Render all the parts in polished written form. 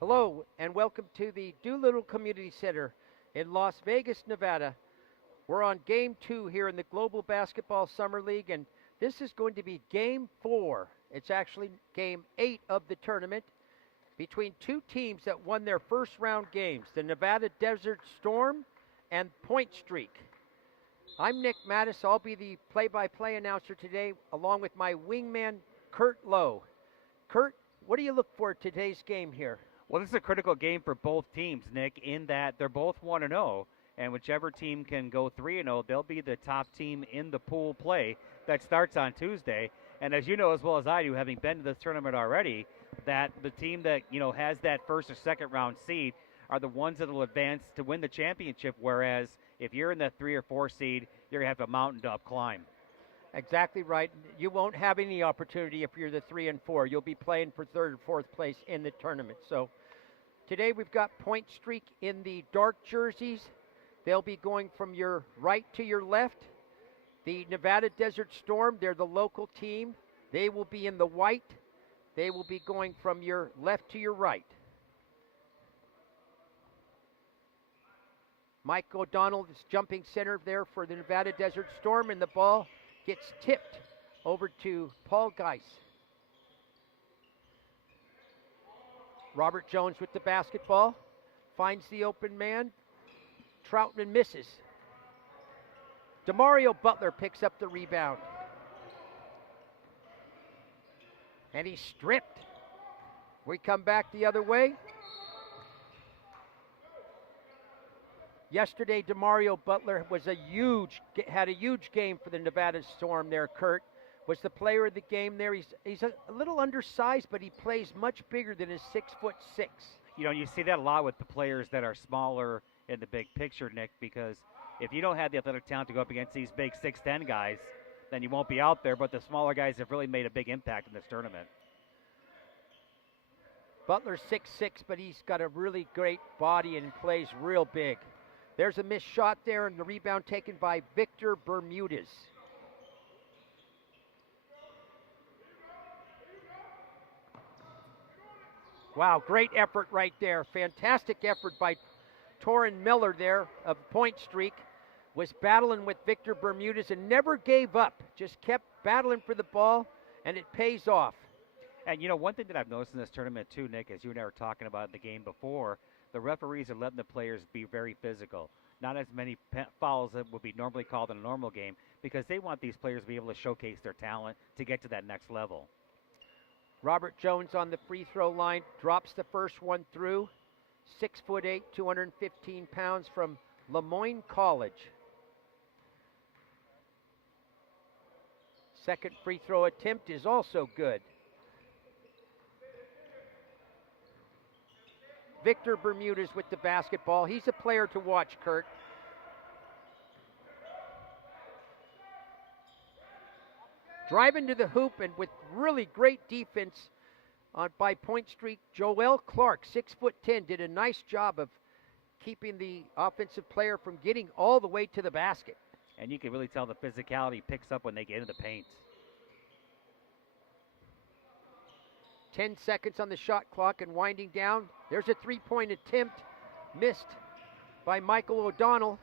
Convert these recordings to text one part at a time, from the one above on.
Hello, and welcome to the Doolittle Community Center in Las Vegas, Nevada. We're on game 2 here in the Global Basketball Summer League, and this is going to be game 4. It's actually game 8 of the tournament between two teams that won their first round games, the Nevada Desert Storm and Point Streak. I'm Nick Mattis. I'll be the play-by-play announcer today, along with my wingman, Kurt Lowe. Kurt, what do you look for today's game here? Well, this is a critical game for both teams, Nick, in that they're both 1-0, and whichever team can go 3-0, they'll be the top team in the pool play that starts on Tuesday. And as you know as well as I do, having been to this tournament already, that the team that, has that first or second round seed are the ones that will advance to win the championship, whereas if you're in the 3 or 4 seed, you're going to have a mountain to climb. Exactly right. You won't have any opportunity if you're the 3 and 4. You'll be playing for 3rd or 4th place in the tournament. So today we've got Point Streak in the dark jerseys. They'll be going from your right to your left. The Nevada Desert Storm, they're the local team. They will be in the white. They will be going from your left to your right. Mike O'Donnell is jumping center there for the Nevada Desert Storm, and the ball gets tipped over to Paul Geis. Robert Jones with the basketball, finds the open man. Troutman misses. Demario Butler picks up the rebound. And he's stripped. We come back the other way. Yesterday, Demario Butler had a huge game for the Nevada Storm there, Kurt. Was the player of the game there. He's a little undersized, but he plays much bigger than his 6'6". You see that a lot with the players that are smaller in the big picture, Nick, because if you don't have the athletic talent to go up against these big 6'10" guys, then you won't be out there. But the smaller guys have really made a big impact in this tournament. Butler's 6'6", but he's got a really great body and plays real big. There's a missed shot there, and the rebound taken by Victor Bermudez. Wow, great effort right there. Fantastic effort by Torin Miller there of Point Streak. Was battling with Victor Bermudez and never gave up. Just kept battling for the ball, and it pays off. And, one thing that I've noticed in this tournament, too, Nick, as you and I were talking about in the game before, the referees are letting the players be very physical. Not as many fouls that would be normally called in a normal game because they want these players to be able to showcase their talent to get to that next level. Robert Jones on the free throw line drops the first one through. 6'8", 215 pounds from Lemoyne College. Second free throw attempt is also good. Victor Bermudez with the basketball. He's a player to watch, Kurt. Driving to the hoop and with really great defense by Point Streak, Joel Clark, 6'10", did a nice job of keeping the offensive player from getting all the way to the basket. And you can really tell the physicality picks up when they get into the paint. 10 seconds on the shot clock and winding down. There's a three-point attempt missed by Michael O'Donnell.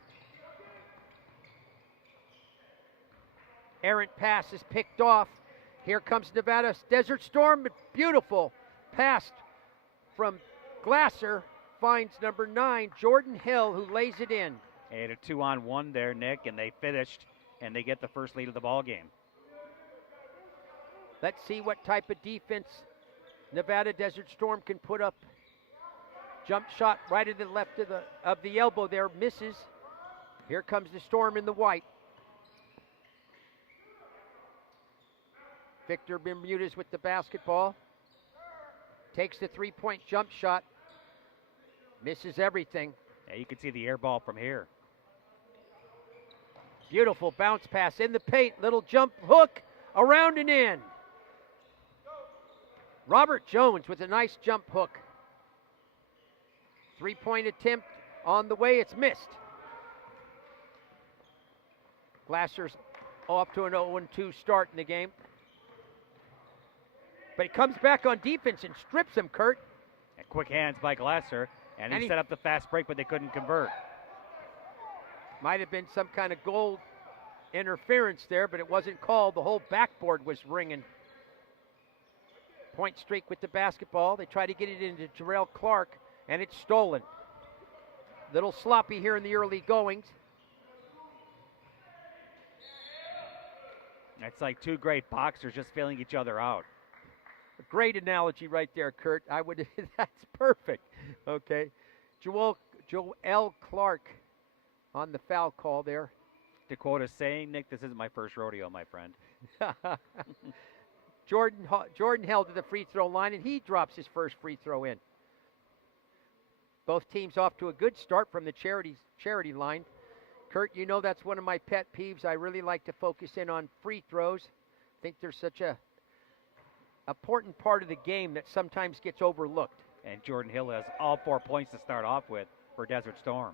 Errant pass is picked off. Here comes Nevada Desert Storm. Beautiful pass from Glasser. Finds number 9, Jordan Hill, who lays it in. They had a 2-on-1 there, Nick, and they finished, and they get the first lead of the ball game. Let's see what type of defense Nevada Desert Storm can put up. Jump shot right to the left of the elbow there, misses. Here comes the Storm in the white. Victor Bermudez with the basketball. Takes the three-point jump shot. Misses everything. Yeah, you can see the air ball from here. Beautiful bounce pass in the paint. Little jump hook around and in. Robert Jones with a nice jump hook. Three-point attempt on the way. It's missed. Glasser's off to an 0-2 start in the game. But he comes back on defense and strips him, Kurt. And quick hands by Glasser, and he set up the fast break, but they couldn't convert. Might have been some kind of goal interference there, but it wasn't called. The whole backboard was ringing. Point Streak with the basketball. They try to get it into Jarrell Clark, and it's stolen. Little sloppy here in the early goings. That's like two great boxers just feeling each other out. A great analogy right there, Kurt. That's perfect. Okay. Joel Clark on the foul call there. Dakota's saying, Nick, this isn't my first rodeo, my friend. Jordan held to the free throw line, and he drops his first free throw in. Both teams off to a good start from the charity line. Kurt, you know that's one of my pet peeves. I really like to focus in on free throws. I think they're such a important part of the game that sometimes gets overlooked. And Jordan Hill has all 4 points to start off with for Desert Storm.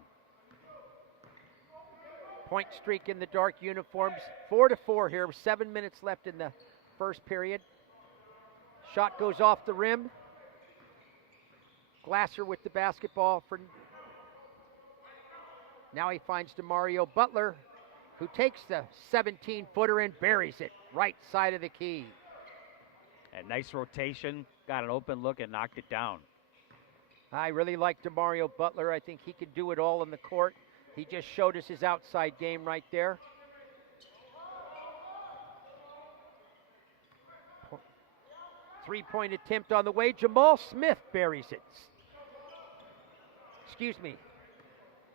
Point Streak in the dark uniforms. 4-4 here. 7 minutes left in the first period. Shot goes off the rim. Glasser with the basketball. Now he finds DeMario Butler, who takes the 17-footer and buries it right side of the key. A nice rotation. Got an open look and knocked it down. I really like DeMario Butler. I think he can do it all in the court. He just showed us his outside game right there. Three-point attempt on the way. Jamal Smith buries it. Excuse me.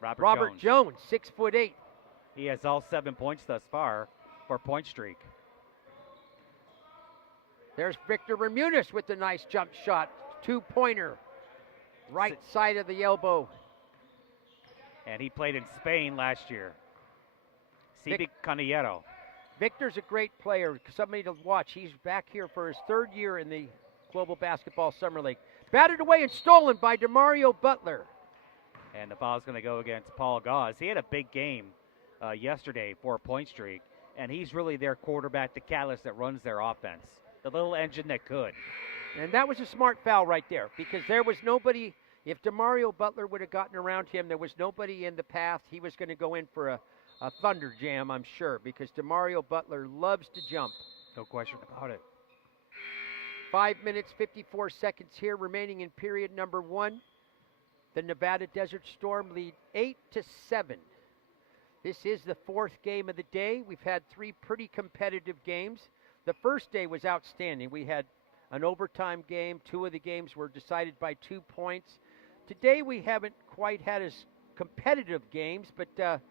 Robert Jones, 6'8". He has all 7 points thus far for Point Streak. There's Victor Bermudez with the nice jump shot. Two-pointer. Right side of the elbow. And he played in Spain last year. Civic Canillero. Victor's a great player, somebody to watch. He's back here for his third year in the Global Basketball Summer League. Battered away and stolen by DeMario Butler. And the foul's going to go against Paul Gauze. He had a big game yesterday for Point Streak, and he's really their quarterback, the catalyst that runs their offense, the little engine that could. And that was a smart foul right there, because there was nobody. If DeMario Butler would have gotten around him, there was nobody in the path. He was going to go in for a thunder jam, I'm sure, because DeMario Butler loves to jump. No question about it. 5 minutes, 54 seconds here remaining in period number 1. The Nevada Desert Storm lead 8-7. This is the 4th game of the day. We've had 3 pretty competitive games. The first day was outstanding. We had an overtime game. 2 of the games were decided by 2 points. Today we haven't quite had as competitive games, but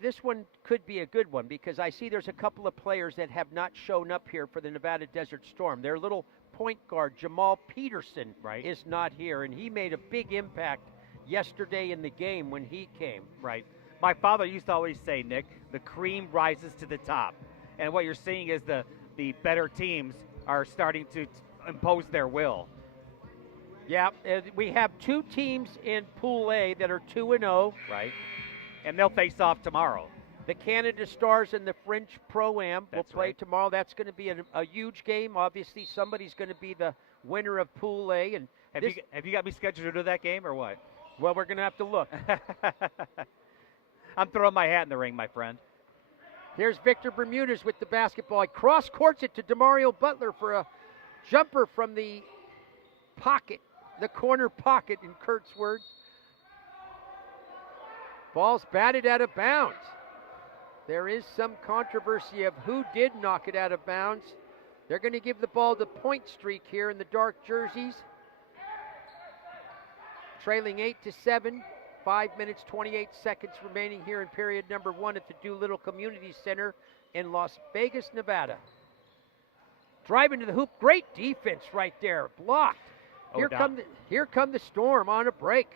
this one could be a good one, because I see there's a couple of players that have not shown up here for the Nevada Desert Storm. Their little point guard, Jamal Peterson, is not here, and he made a big impact yesterday in the game when he came. Right. My father used to always say, Nick, the cream rises to the top. And what you're seeing is the better teams are starting to impose their will. Yeah, we have 2 teams in Pool A that are 2-0. Right. And they'll face off tomorrow. The Canada Stars and the French Pro-Am will play tomorrow. That's going to be a huge game. Obviously, somebody's going to be the winner of Pool A. And have you got me scheduled to do that game or what? Well, we're going to have to look. I'm throwing my hat in the ring, my friend. Here's Victor Bermudez with the basketball. He cross-courts it to DeMario Butler for a jumper from the pocket, the corner pocket, in Kurt's words. Ball's batted out of bounds. There is some controversy of who did knock it out of bounds. They're going to give the ball to Point Streak here in the dark jerseys. Trailing 8-7. 5 minutes, 28 seconds remaining here in period number 1 at the Doolittle Community Center in Las Vegas, Nevada. Driving to the hoop. Great defense right there. Blocked. Here come the Storm on a break.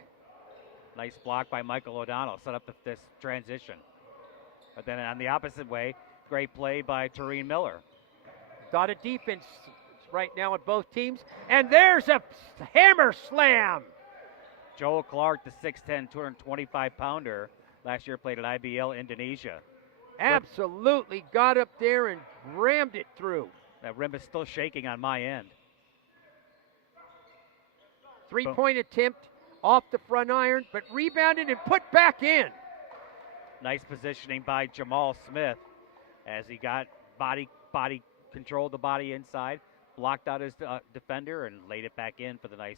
Nice block by Michael O'Donnell. Set up this transition. But then on the opposite way, great play by Tareen Miller. Lot of defense right now on both teams. And there's a hammer slam. Joel Clark, the 6'10", 225-pounder, last year played at IBL Indonesia. Absolutely got up there and rammed it through. That rim is still shaking on my end. Three-point attempt off the front iron, but rebounded and put back in. Nice positioning by Jamal Smith as he got body controlled the body inside, blocked out his defender, and laid it back in for the nice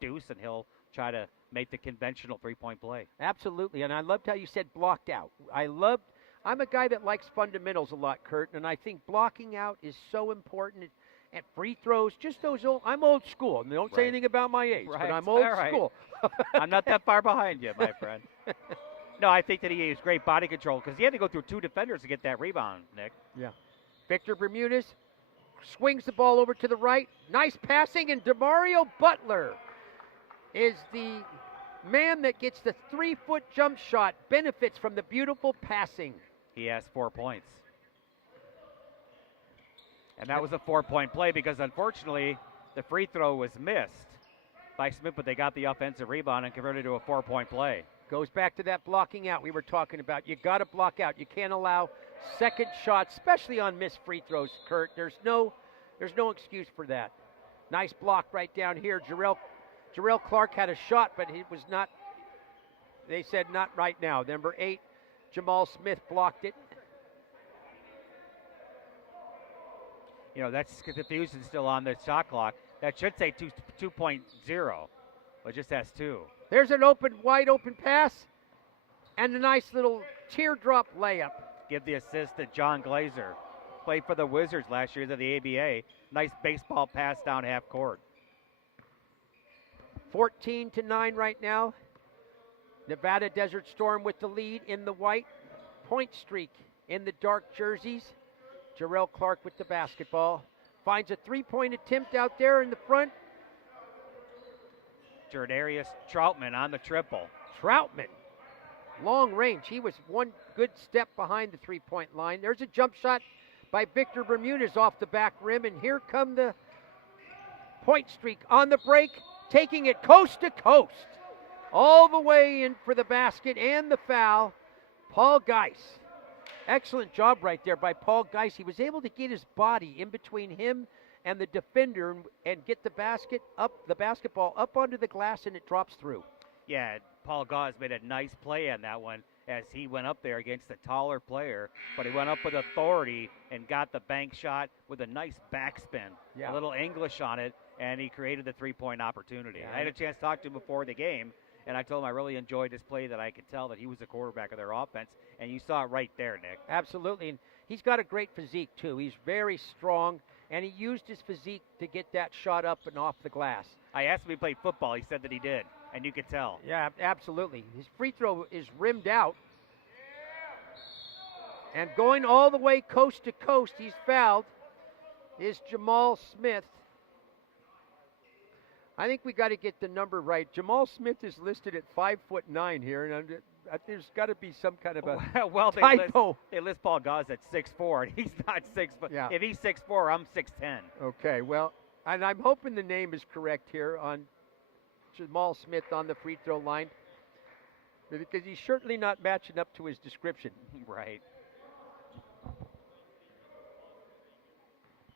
deuce, and he'll try to make the conventional three-point play. Absolutely, and I loved how you said blocked out. I'm a guy that likes fundamentals a lot, Kurt, and I think blocking out is so important. At free throws, just those I'm old school. And don't say anything about my age, but I'm old school. I'm not that far behind you, my friend. No, I think that he used great body control because he had to go through two defenders to get that rebound, Nick. Yeah. Victor Bermudez swings the ball over to the right. Nice passing, and DeMario Butler is the man that gets the 3-foot jump shot, benefits from the beautiful passing. He has 4 points. And that was a 4-point play because, unfortunately, the free throw was missed by Smith, but they got the offensive rebound and converted to a 4-point play. Goes back to that blocking out we were talking about. You got to block out. You can't allow second shots, especially on missed free throws, Kurt. There's no excuse for that. Nice block right down here. Jarrell Clark had a shot, but he was not. They said not right now. Number 8, Jamal Smith blocked it. You know, that's confusion still on the shot clock. That should say 2.0, but it just has 2. There's an wide open pass, and a nice little teardrop layup. Give the assist to John Glazer. Played for the Wizards last year to the ABA. Nice baseball pass down half court. 14-9 right now. Nevada Desert Storm with the lead in the white. Point streak in the dark jerseys. Jarrell Clark with the basketball. Finds a 3-point attempt out there in the front. Jordarius Troutman on the triple. Troutman, long range. He was one good step behind the 3-point line. There's a jump shot by Victor Bermudez off the back rim, and here come the point streak on the break, taking it coast to coast. All the way in for the basket and the foul. Paul Geis. Excellent job right there by Paul Geis. He was able to get his body in between him and the defender and get the basketball up onto the glass, and it drops through. Yeah, Paul Geis made a nice play on that one as he went up there against a taller player, but he went up with authority and got the bank shot with a nice backspin. Yeah. A little English on it, and he created the 3-point opportunity. Yeah. I had a chance to talk to him before the game, and I told him I really enjoyed his play, that I could tell that he was the quarterback of their offense, and you saw it right there, Nick. Absolutely, and he's got a great physique, too. He's very strong, and he used his physique to get that shot up and off the glass. I asked him if he played football. He said that he did, and you could tell. Yeah, absolutely. His free throw is rimmed out. And going all the way coast to coast, he's fouled, is Jamal Smith. I think we got to get the number right. Jamal Smith is listed at 5'9" here, and there's got to be some kind of a well, typo. They list Paul Geis at 6'4", and he's not 6 foot. Yeah. If he's 6'4", I'm 6'10". Okay, well, and I'm hoping the name is correct here on Jamal Smith on the free throw line, because he's certainly not matching up to his description. Right.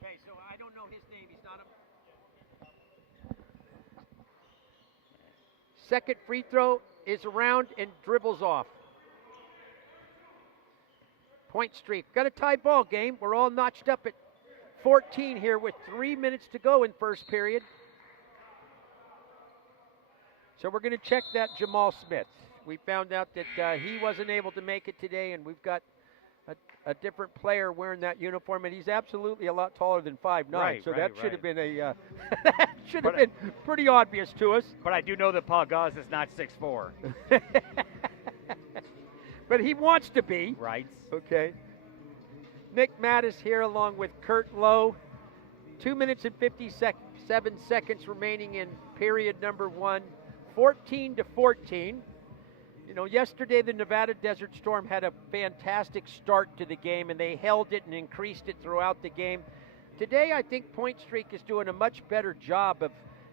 Okay, so I don't know his name. He's not a... Second free throw is around and dribbles off. Point streak. Got a tie ball game. We're all notched up at 14 here with 3 minutes to go in first period. So we're going to check that Jamal Smith. We found out that he wasn't able to make it today, and we've got a different player wearing that uniform, and he's absolutely a lot taller than 5'9". Right, so right, that should right. have been that should have been pretty obvious to us. But I do know that Paul Geis is not 6'4". But he wants to be. Right. Okay. Nick Mattis here along with Kurt Lowe. 2 minutes and 57 seconds remaining in period number 1. 14-14. You know, yesterday the Nevada Desert Storm had a fantastic start to the game, and they held it and increased it throughout the game. Today, I think Point Streak is doing a much better job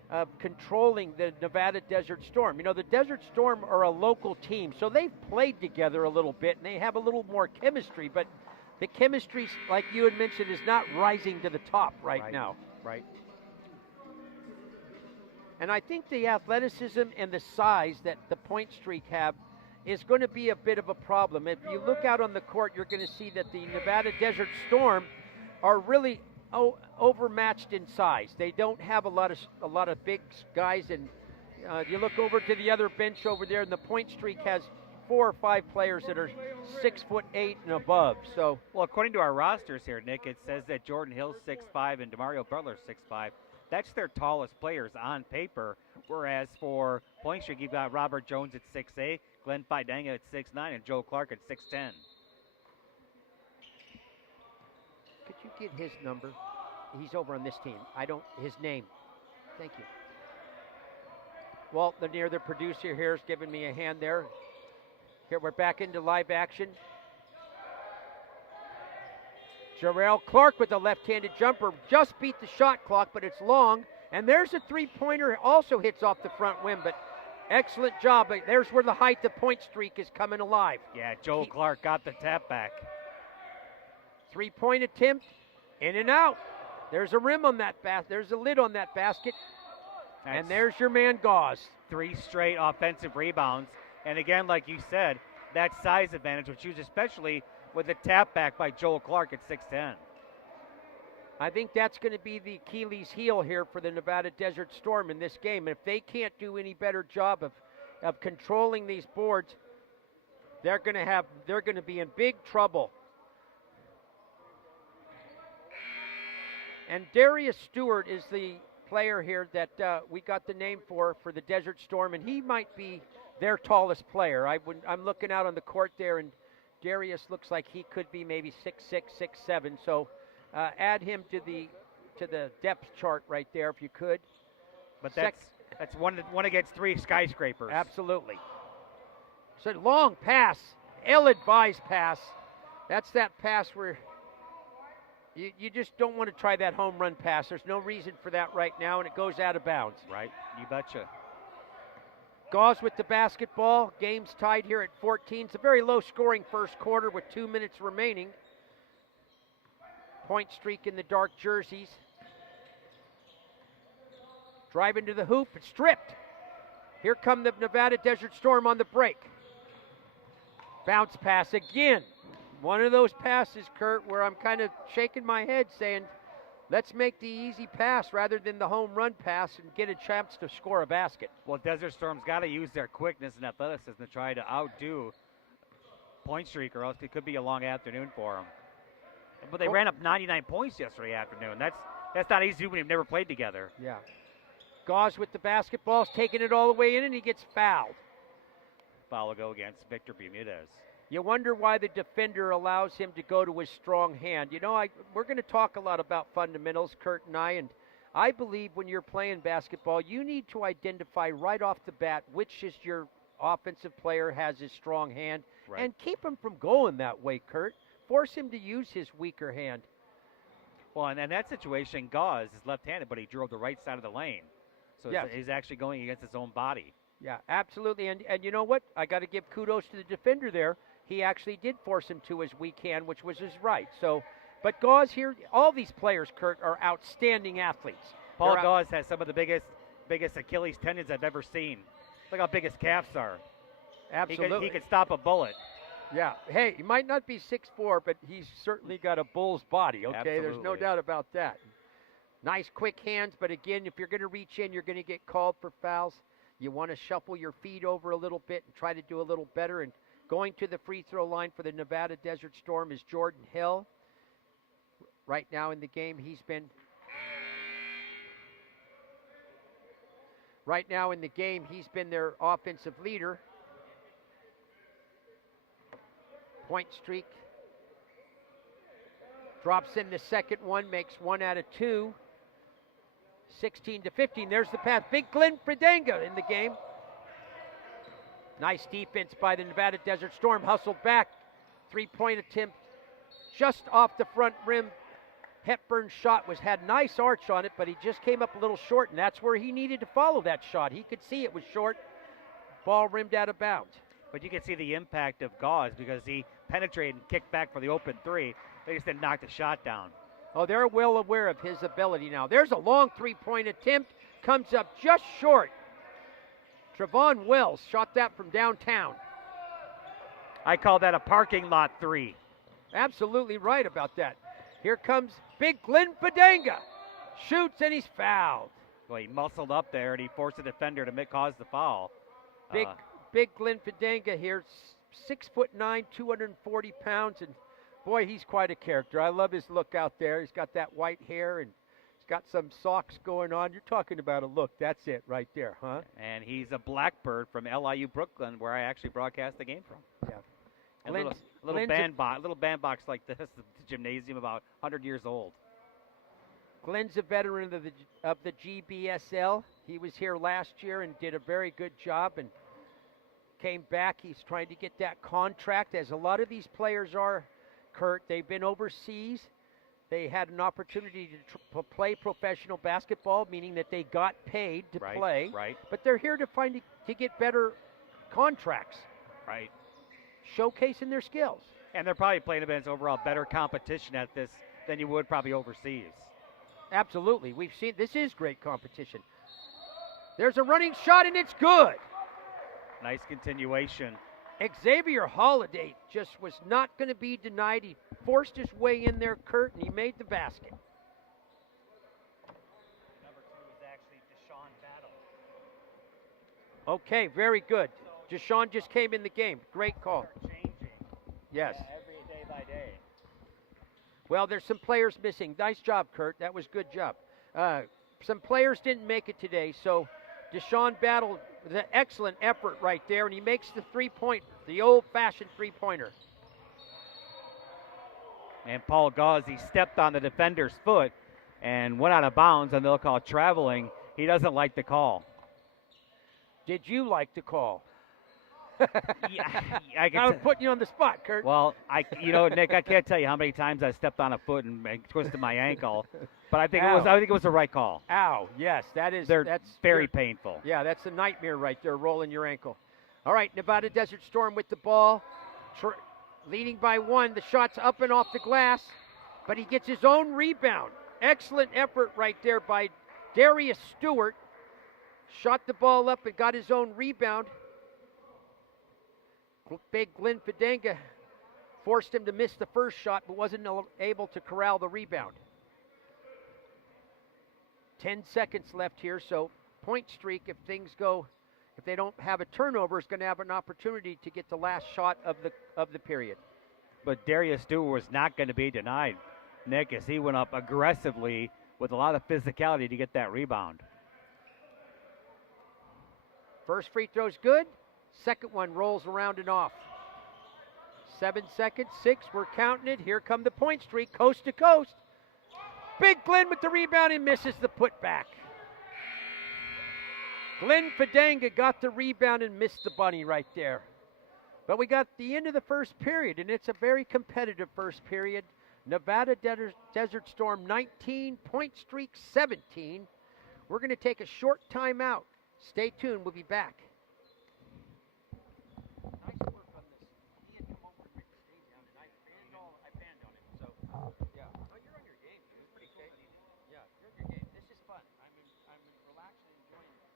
of controlling the Nevada Desert Storm. You know, the Desert Storm are a local team, so they've played together a little bit, and they have a little more chemistry, but the chemistry, like you had mentioned, is not rising to the top right now. Right. And I think the athleticism and the size that the Point Streak have is going to be a bit of a problem. If you look out on the court, you're going to see that the Nevada Desert Storm are really overmatched in size. They don't have a lot of big guys, and you look over to the other bench over there, and the Point Streak has 4 or 5 players that are 6'8" and above. So, well, according to our rosters here, Nick, it says that Jordan Hill's 6'5" and Demario Butler's 6'5". That's their tallest players on paper. Whereas for Point Streak, you've got Robert Jones at 6'8", Glenn Fidanga at 6'9", and Joe Clark at 6'10". Could you get his number? He's over on this team. His name. Thank you. Walt Lanier, the producer here, is giving me a hand there. Here, we're back into live action. Jarrell Clark with a left-handed jumper. Just beat the shot clock, but it's long. And there's a three-pointer. Also hits off the front rim, but excellent job. There's where the height of Point Streak is coming alive. Yeah, Joe Clark got the tap back. Three-point attempt, in and out. There's a rim on that basket. There's a lid on that basket. And there's your man, Gauze. 3 straight offensive rebounds. And again, like you said, that size advantage was used especially with a tap back by Joel Clark at 6'10". I think that's going to be the Achilles heel here for the Nevada Desert Storm in this game. And if they can't do any better job of controlling these boards, they're going to be in big trouble. And Darius Stewart is the player here that we got the name for the Desert Storm, and he might be their tallest player. I'm looking out on the court there, and Darius looks like he could be maybe 6'6", 6'7". So add him to the depth chart right there if you could. But that's one against 3 skyscrapers. Absolutely. So long pass, ill-advised pass. That's that pass where you just don't want to try that home run pass. There's no reason for that right now, and it goes out of bounds. Right, you betcha. Gauze with the basketball. Game's tied here at 14. It's a very low-scoring first quarter with 2 minutes remaining. Point Streak in the dark jerseys. Driving to the hoop, it's stripped. Here come the Nevada Desert Storm on the break. Bounce pass again. One of those passes, Kurt, where I'm kind of shaking my head saying, let's make the easy pass rather than the home run pass and get a chance to score a basket. Well, Desert Storm's got to use their quickness and athleticism to try to outdo Point Streak, or else it could be a long afternoon for them. But they ran up 99 points yesterday afternoon. That's not easy when you've never played together. Yeah. Gauze with the basketball, taking it all the way in, and he gets fouled. Foul will go against Victor Bermudez. You wonder why the defender allows him to go to his strong hand. You know, we're going to talk a lot about fundamentals, Kurt and I believe when you're playing basketball, you need to identify right off the bat which is your offensive player has his strong hand, right, and keep him from going that way, Kurt. Force him to use his weaker hand. Well, and in that situation, Gauze is left-handed, but he drove the right side of the lane. So yes, he's actually going against his own body. Yeah, absolutely. And you know what? I got to give kudos to the defender there. He actually did force him to his weak hand, which was his right. So, but Gauze here, all these players, Kurt, are outstanding athletes. Paul Gauze has some of the biggest Achilles tendons I've ever seen. Look how big his calves are. Absolutely. He could stop a bullet. Yeah. Hey, he might not be 6'4", but he's certainly got a bull's body, okay? Absolutely. There's no doubt about that. Nice quick hands, but again, if you're going to reach in, you're going to get called for fouls. You want to shuffle your feet over a little bit and try to do a little better. And going to the free throw line for the Nevada Desert Storm is Jordan Hill. Right now in the game, he's been their offensive leader. Point Streak drops in the second one, makes 1 out of 2. 16-15, there's the pass. Big Glenn Fidanga in the game. Nice defense by the Nevada Desert Storm, hustled back. 3-point attempt just off the front rim. Hepburn's shot had nice arch on it, but he just came up a little short, and that's where he needed to follow that shot. He could see it was short. Ball rimmed out of bounds. But you can see the impact of Gauze because he penetrated and kicked back for the open three. They just didn't knock the shot down. Oh, they're well aware of his ability now. There's a long 3-point attempt. comes up just short. Trevon Wells shot that from downtown. I call that a parking lot 3. Absolutely right about that. Here comes big Glenn Fidanga. Shoots and he's fouled. Well, he muscled up there and he forced the defender to cause the foul. Big Glenn Fidanga here, 6'9", 240 pounds, and boy, he's quite a character. I love his look out there. He's got that white hair and he's got some socks going on. You're talking about a look. That's it right there, huh? And he's a Blackbird from LIU Brooklyn, where I actually broadcast the game from. Yeah. A little bandbox like this, the gymnasium about 100 years old. Glenn's a veteran of the GBSL. He was here last year and did a very good job and came back. He's trying to get that contract, as a lot of these players are, Kurt. They've been overseas. They had an opportunity to play professional basketball, meaning that they got paid to play. Right. But they're here to get better contracts. Right. Showcasing their skills. And they're probably playing against overall better competition at this than you would probably overseas. Absolutely. We've seen, this is great competition. There's a running shot and it's good. Nice continuation. Xavier Holiday just was not going to be denied. He forced his way in there, Kurt, and he made the basket. Number 2 is actually Deshaun Battle. Okay, very good. Deshaun just came in the game. Great call. Changing. Yes. Yeah, every day by day. Well, there's some players missing. Nice job, Kurt. That was good job. Some players didn't make it today, so Deshaun Battle, the excellent effort right there, and he makes the three-point, the old-fashioned three-pointer. And Paul Gauzy stepped on the defender's foot and went out of bounds, and they'll call traveling. He doesn't like the call. Did you like the call? Yeah, I was putting you on the spot, Kurt. Well, Nick, I can't tell you how many times I stepped on a foot and twisted my ankle, but I think it was the right call. Ow! Yes, that's very painful. Yeah, that's a nightmare right there, rolling your ankle. All right, Nevada Desert Storm with the ball, leading by 1. The shot's up and off the glass, but he gets his own rebound. Excellent effort right there by Darius Stewart. Shot the ball up and got his own rebound. Big Glenn Fidanga forced him to miss the first shot, but wasn't able to corral the rebound. 10 seconds left here, so point streak, if they don't have a turnover, is going to have an opportunity to get the last shot of the period. But Darius Stewart was not going to be denied, Nick, as he went up aggressively with a lot of physicality to get that rebound. First free throw's good. Second one rolls around and off. 7 seconds, 6, we're counting it. Here come the point streak, coast to coast. Big Glenn with the rebound and misses the putback. Glenn Fidanga got the rebound and missed the bunny right there. But we got the end of the first period, and it's a very competitive first period. Nevada Desert Storm 19, point streak 17. We're going to take a short timeout. Stay tuned, we'll be back. Nice work on this. He had come over and ripped the stage down, and I banned on it. So, yeah. Oh, you're on your game, dude. Pretty cool. Yeah, you're on your game. This is fun. I'm relaxing and enjoying it.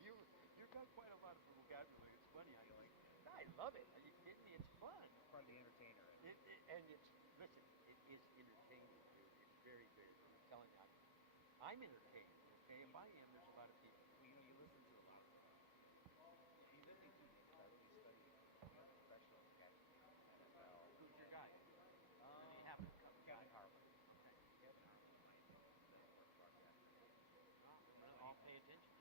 You've got quite a lot of vocabulary. It's funny how you like it. I love it. Are you kidding me? It's fun. Fun to entertain her. And it's, listen, it is entertaining, dude. It's very, very, I'm telling you. I'm entertained, okay? If I am, there's a lot of people. You listen to a lot. You listen to professionals at NFL. Who's your guy? He happened to come Kevin Harlan. I'll pay attention.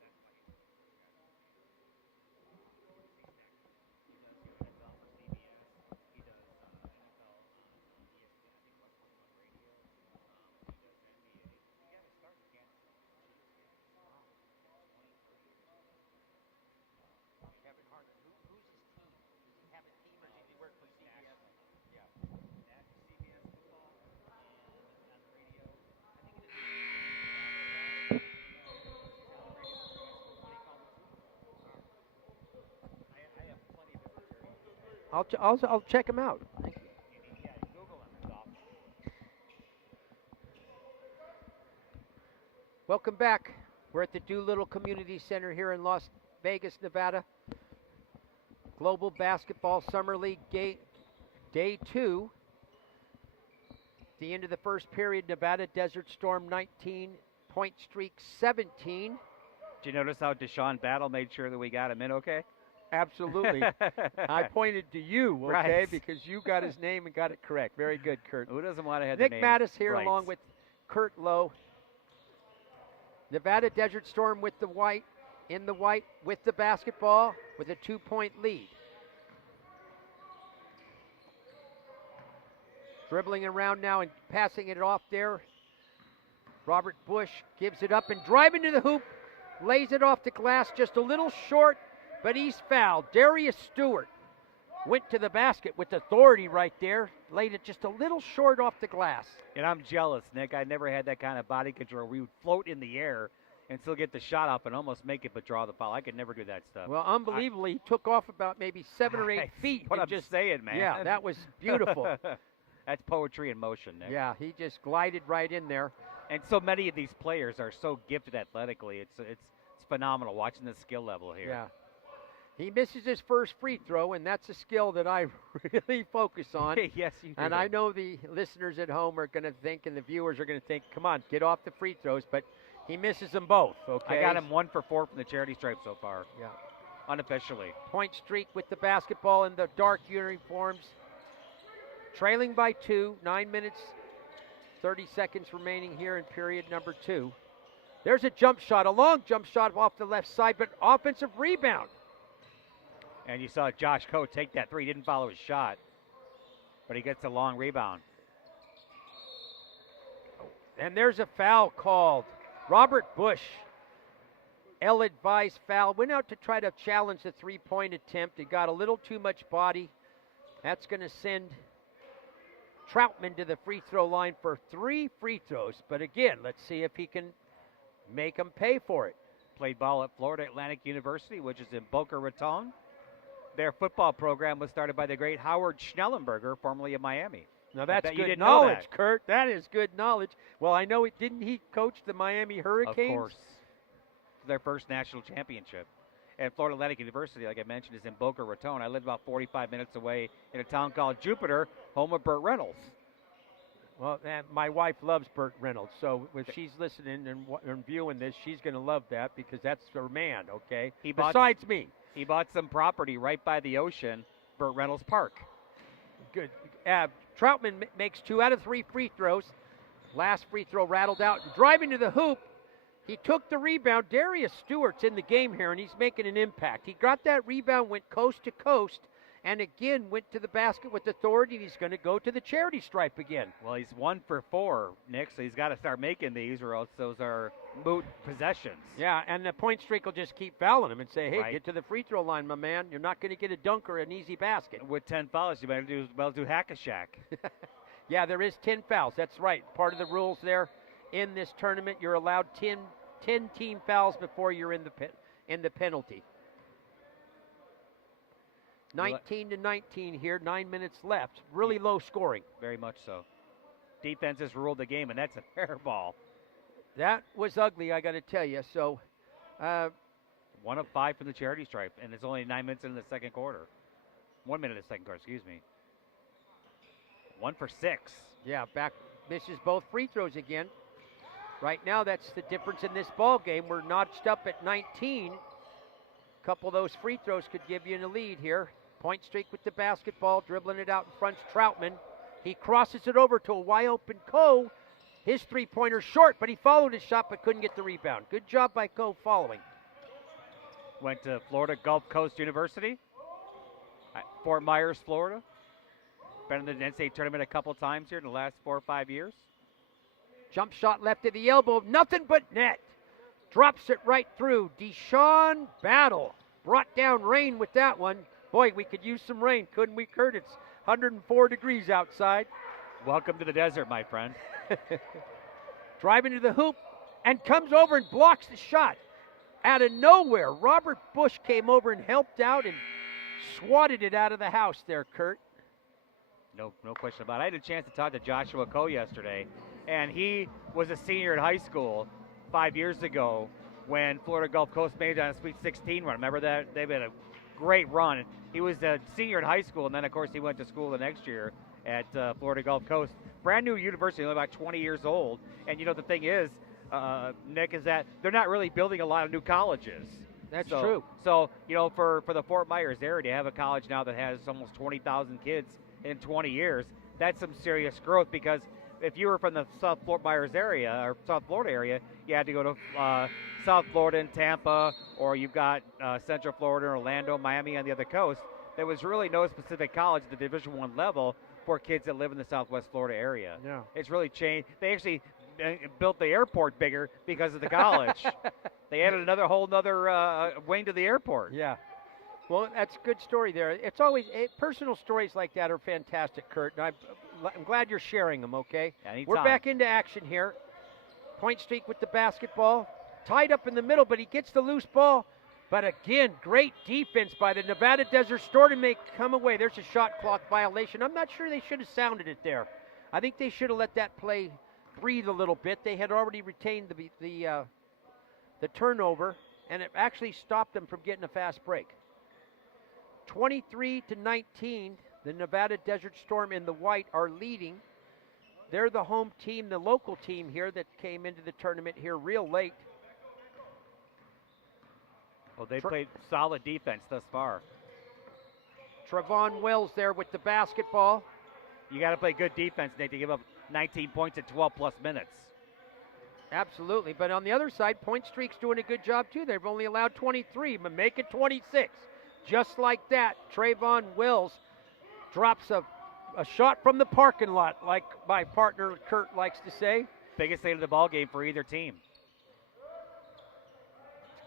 Kevin Harlan. Who's his team? Does he have a team or does he work for CBS? Yeah. CBS football and on the radio. I have plenty of material. I'll check him out. Yeah, Google him. Welcome back. We're at the Doolittle Community Center here in Las Vegas, Nevada. Global Basketball Summer League Day 2. The end of the first period, Nevada Desert Storm 19, Point Streak 17. Did you notice how Deshaun Battle made sure that we got him in okay? Absolutely. I pointed to you, okay, Right. because you got his name and got it correct. Very good, Kurt. Who doesn't want to have Nick the name Mattis here right? along with Kurt Lowe. Nevada Desert Storm with the white, in the white with the basketball with a 2-point lead. Dribbling around now and passing it off there. Robert Bush gives it up and driving to the hoop. Lays it off the glass just a little short, but he's fouled. Darius Stewart went to the basket with authority right there. Laid it just a little short off the glass. And I'm jealous, Nick. I never had that kind of body control. We would float in the air and still get the shot up and almost make it but draw the foul. I could never do that stuff. Well, unbelievably, he took off about maybe 7 or 8 feet. What and I'm just saying, man. Yeah, that was beautiful. That's poetry in motion, Nick. Yeah, he just glided right in there. And so many of these players are so gifted athletically. It's phenomenal watching the skill level here. Yeah. He misses his first free throw, and that's a skill that I really focus on. Yes, you do. And I know the listeners at home are going to think, and the viewers are going to think, come on, get off the free throws. But he misses them both, okay? I got him 1 for 4 from the charity stripe so far. Yeah. Unofficially. Point Streak with the basketball in the dark uniforms. Trailing by 2, 9 minutes, 30 seconds remaining here in period number 2. There's a jump shot, a long jump shot off the left side, but offensive rebound. And you saw Josh Coe take that three. He didn't follow his shot, but he gets a long rebound. And there's a foul called. Robert Bush, ill-advised foul. Went out to try to challenge the three-point attempt. It got a little too much body. That's going to send Troutman to the free throw line for 3 free throws. But again, let's see if he can make them pay for it. Played ball at Florida Atlantic University, which is in Boca Raton. Their football program was started by the great Howard Schnellenberger, formerly of Miami. Now that's bet you good didn't know knowledge, that. Kurt. That is good knowledge. Well, I know didn't he coach the Miami Hurricanes? Of course. Their first national championship. And Florida Atlantic University, like I mentioned, is in Boca Raton. I live about 45 minutes away in a town called Jupiter, home of Burt Reynolds. Well, my wife loves Burt Reynolds, so if she's listening and viewing this, she's going to love that because that's her man, okay? Besides me. He bought some property right by the ocean, Burt Reynolds Park. Good. Troutman makes 2 out of 3 free throws. Last free throw rattled out. Driving to the hoop, he took the rebound. Darius Stewart's in the game here, and he's making an impact. He got that rebound, went coast to coast, and again went to the basket with authority. He's going to go to the charity stripe again. Well, he's 1 for 4, Nick, so he's got to start making these or else those are moot possessions. Yeah, and the point streak will just keep fouling him and say, hey, Right. get to the free throw line, my man. You're not going to get a dunk or an easy basket. With 10 fouls, you better do hack-a-shack. Yeah, there is 10 fouls. That's right. Part of the rules there in this tournament, you're allowed 10 team fouls before you're in the penalty. 19-19 here, 9 minutes left. Really low scoring. Very much so. Defense has ruled the game, and that's a fair ball. That was ugly, I got to tell you. So, 1 of 5 from the charity stripe, and it's only 9 minutes into the second quarter. 1 minute in the second quarter, excuse me. 1 for 6. yeah, back misses both free throws again. Right now, that's the difference in this ball game. We're notched up at 19. A couple of those free throws could give you a lead here. Point Streak with the basketball, dribbling it out in front. Troutman. He crosses it over to a wide open Coe. His three-pointer short, but he followed his shot but couldn't get the rebound. Good job by Coe following. Went to Florida Gulf Coast University at Fort Myers, Florida. Been in the NCAA tournament a couple times here in the last 4 or 5 years. Jump shot left at the elbow, nothing but net. Drops it right through. Deshaun Battle brought down rain with that one. Boy, we could use some rain, couldn't we, Kurt? It's 104 degrees outside. Welcome to the desert, my friend. Driving to the hoop and comes over and blocks the shot. Out of nowhere, Robert Bush came over and helped out and swatted it out of the house there, Kurt. No question about it. I had a chance to talk to Joshua Coe yesterday, and he was a senior in high school 5 years ago when Florida Gulf Coast made it on a Sweet 16 run. Remember that? They've had a great run. He was a senior in high school, and then, of course, he went to school the next year at Florida Gulf Coast. Brand new university, only about 20 years old. And, the thing is, Nick, is that they're not really building a lot of new colleges. That's true. So, for the Fort Myers area to have a college now that has almost 20,000 kids in 20 years, that's some serious growth, because if you were from the South Fort Myers area or South Florida area, you had to go to South Florida and Tampa, or you've got Central Florida, Orlando, Miami on the other coast. There was really no specific college at the Division I level for kids that live in the Southwest Florida area. Yeah. It's really changed. They actually built the airport bigger because of the college. They added whole another wing to the airport. Yeah. Well, that's a good story there. It's always personal stories like that are fantastic, Kurt. And I'm glad you're sharing them. Okay. Anytime. We're back into action here. Point Streak with the basketball, tied up in the middle, but he gets the loose ball. But again, great defense by the Nevada Desert Storm to make come away. There's a shot clock violation. I'm not sure they should have sounded it there. I think they should have let that play breathe a little bit. They had already retained the turnover, and it actually stopped them from getting a fast break. 23-19, the Nevada Desert Storm in the white are leading. They're the home team, the local team here that came into the tournament here real late. Well, they played solid defense thus far. Trevon Wells there with the basketball. You got to play good defense, Nick, to give up 19 points in 12-plus minutes. Absolutely, but on the other side, Point Streak's doing a good job too. They've only allowed 23, but make it 26. Just like that, Trevon Wells drops a shot from the parking lot, like my partner Kurt likes to say. Biggest thing of the ball game for either team.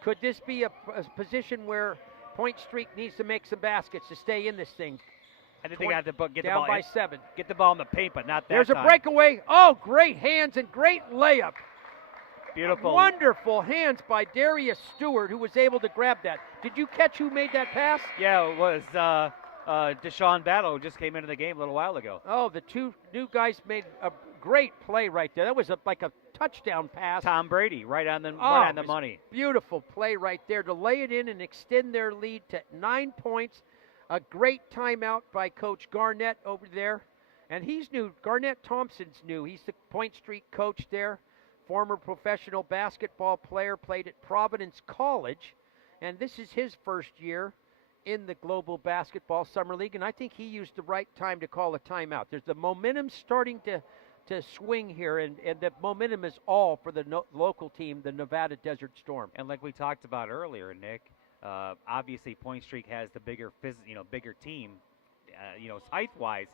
Could this be a position where Point Streak needs to make some baskets to stay in this thing? I think they got to get down the ball by 7. Get the ball in the paint, but not that There's time. A breakaway. Oh, great hands and great layup. Beautiful. Wonderful hands by Darius Stewart, who was able to grab that. Did you catch who made that pass? Yeah, it was Deshaun Battle, who just came into the game a little while ago. Oh, the two new guys made a great play right there. That was like a touchdown pass. Tom Brady, right on the money. Beautiful play right there to lay it in and extend their lead to 9 points. A great timeout by Coach Garnett over there. And he's new. Garnett Thompson's new. He's the Point Streak coach there. Former professional basketball player, played at Providence College. And this is his first year in the Global Basketball Summer League. And I think he used the right time to call a timeout. There's the momentum starting to swing here, and the momentum is all for the local team, the Nevada Desert Storm. And like we talked about earlier, Nick, obviously Point Streak has the bigger team, height-wise,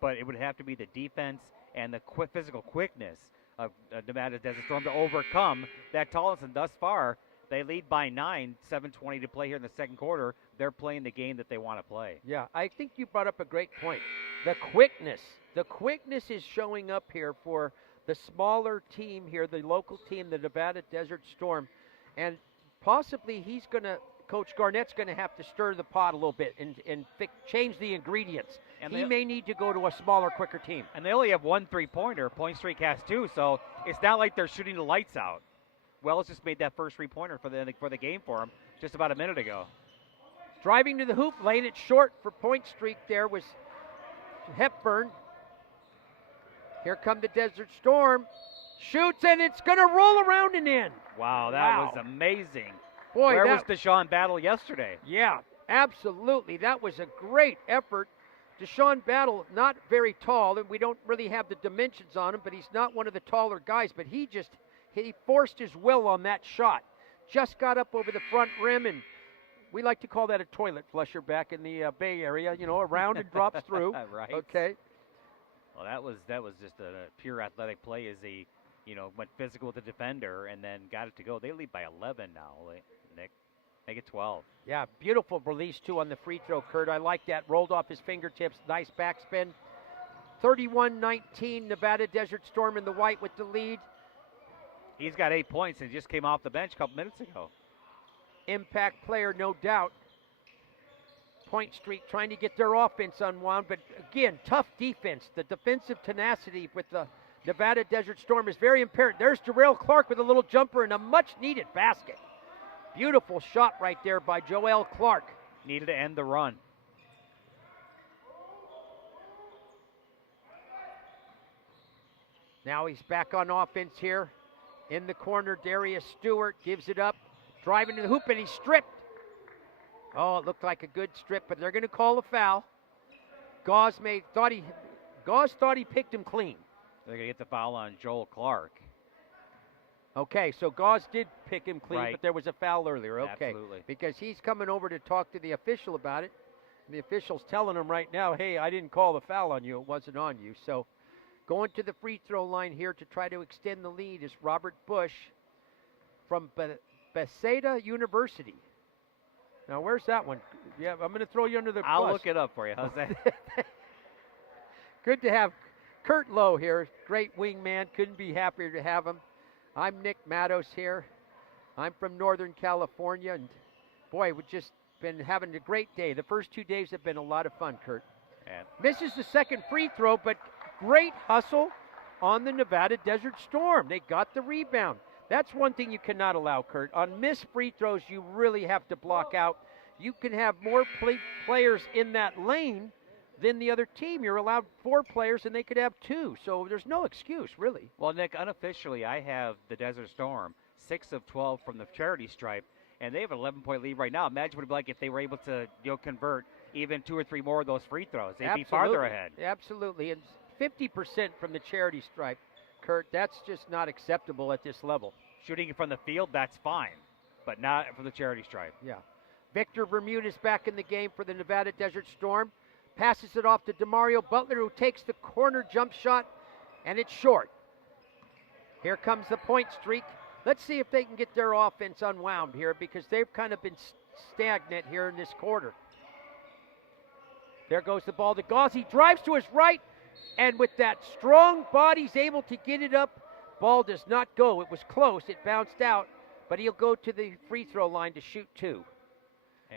but it would have to be the defense and the physical quickness of Nevada Desert Storm to overcome that tallness. And thus far, they lead by 9, 7:20 to play here in the second quarter. They're playing the game that they want to play. Yeah, I think you brought up a great point. The quickness. The quickness is showing up here for the smaller team here, the local team, the Nevada Desert Storm. And possibly Coach Garnett's going to have to stir the pot a little bit and change the ingredients. And he may need to go to a smaller, quicker team. And they only have 1 3-pointer. Point Streak has 2, so it's not like they're shooting the lights out. Wells just made that first 3-pointer for the game for him just about a minute ago. Driving to the hoop, laying it short for Point Streak there was Hepburn. Here come the Desert Storm. Shoots, and it's going to roll around and in. Wow, that was amazing. Boy, Where was Deshaun Battle yesterday? Yeah, absolutely. That was a great effort. Deshaun Battle, not very tall, and we don't really have the dimensions on him, but he's not one of the taller guys, but he forced his will on that shot. Just got up over the front rim, and we like to call that a toilet flusher back in the Bay Area, around and drops through. Right. Okay. Well, that was just a pure athletic play as he, went physical with the defender and then got it to go. They lead by 11 now, Nick. Make it 12. Yeah, beautiful release, too, on the free throw, Kurt. I like that. Rolled off his fingertips. Nice backspin. 31-19, Nevada Desert Storm in the white with the lead. He's got 8 points and just came off the bench a couple minutes ago. Impact player, no doubt. Point Streak trying to get their offense unwound, but again, tough defense. The defensive tenacity with the Nevada Desert Storm is very apparent. There's Jarrell Clark with a little jumper and a much-needed basket. Beautiful shot right there by Joel Clark. Needed to end the run. Now he's back on offense here. In the corner, Darius Stewart gives it up. Driving to the hoop, and he's stripped. Oh, it looked like a good strip, but they're going to call a foul. Gauze thought he picked him clean. They're going to get the foul on Joel Clark. Okay, so Gauze did pick him clean, Right. but there was a foul earlier. Okay, Absolutely. because he's coming over to talk to the official about it. And the official's telling him right now, hey, I didn't call the foul on you. It wasn't on you. So going to the free throw line here to try to extend the lead is Robert Bush from Bethesda University. Now, where's that one? Yeah, I'm going to throw you under the I'll bus. look it up for you. How's that? Good to have Kurt Lowe here. Great wingman. Couldn't be happier to have him. I'm Nick Matos here. I'm from Northern California. And, boy, we've just been having a great day. The first 2 days have been a lot of fun, Kurt. And Misses the second free throw, but great hustle on the Nevada Desert Storm. They got the rebound. That's one thing you cannot allow, Kurt. On missed free throws, you really have to block out. You can have more players in that lane than the other team. You're allowed 4 players, and they could have 2. So there's no excuse, really. well, Nick, unofficially, I have the Desert Storm 6 of 12 from the charity stripe, and they have an 11-point lead right now. Imagine what it'd be like if they were able to, convert even 2 or 3 more of those free throws. They'd be farther ahead. Absolutely. And 50% from the charity stripe, Kurt, that's just not acceptable at this level. Shooting it from the field, that's fine, but not for the charity stripe. Yeah. Victor Bermudez back in the game for the Nevada Desert Storm. Passes it off to DeMario Butler, who takes the corner jump shot, and it's short. Here comes the point streak. Let's see if they can get their offense unwound here, because they've kind of been stagnant here in this quarter. There goes the ball to Gauze. He drives to his right, and with that strong body, he's able to get it up. Ball does not go. It was close. It bounced out, but he'll go to the free throw line to shoot 2.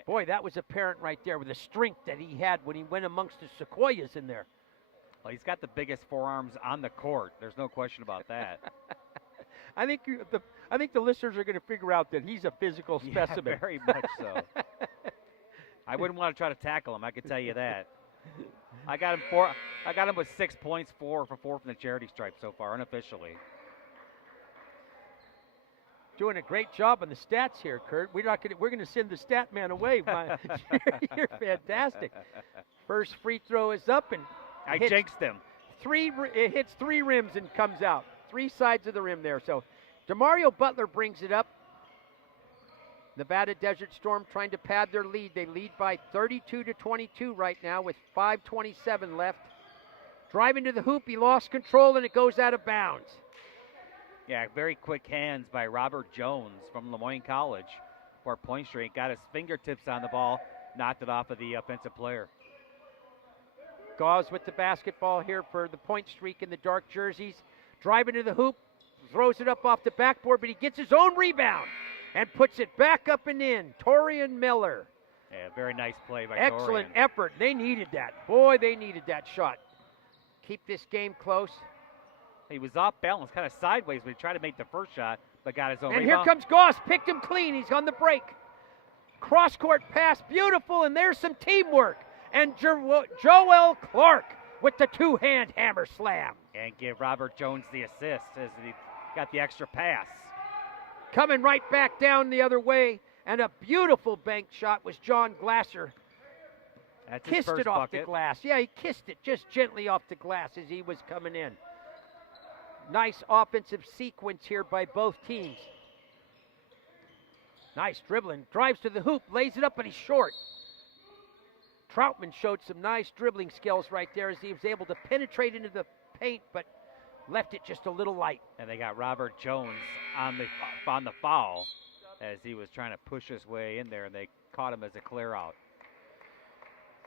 Boy, that was apparent right there with the strength that he had when he went amongst the sequoias in there. Well, he's got the biggest forearms on the court. There's no question about that. I think the listeners are going to figure out that he's a physical specimen. Yeah, very much so. I wouldn't want to try to tackle him. I can tell you that. I got him with 6 points, 4 for 4 from the charity stripe so far, unofficially. Doing a great job on the stats here, Kurt. We're going to send the stat man away. You're fantastic. First free throw is up, and I jinxed him. It hits 3 rims and comes out. 3 sides of the rim there. So DeMario Butler brings it up. Nevada Desert Storm trying to pad their lead. They lead by 32-22 right now with 5:27 left. Driving to the hoop, he lost control, and it goes out of bounds. Yeah, very quick hands by Robert Jones from Lemoyne College for point streak. Got his fingertips on the ball, knocked it off of the offensive player. Gauze with the basketball here for the point streak in the dark jerseys. Driving to the hoop, throws it up off the backboard, but he gets his own rebound and puts it back up and in. Torian Miller. Yeah, very nice play by Excellent Torian. effort. They needed that. Boy, they needed that shot. Keep this game close. He was off balance, kind of sideways when he tried to make the first shot, but got his own And rebound. here comes Gauze. Picked him clean. He's on the break. Cross-court pass. Beautiful, and there's some teamwork. And Joel Clark with the 2-hand hammer slam. And give Robert Jones the assist as he got the extra pass. Coming right back down the other way, and a beautiful bank shot was John Glasser. That's his Kissed first it off bucket. the glass. Yeah, he kissed it just gently off the glass as he was coming in. Nice offensive sequence here by both teams. Nice dribbling. Drives to the hoop, lays it up, but he's short. Troutman showed some nice dribbling skills right there as he was able to penetrate into the paint, but left it just a little light. And they got Robert Jones on the foul as he was trying to push his way in there, and they caught him as a clear out.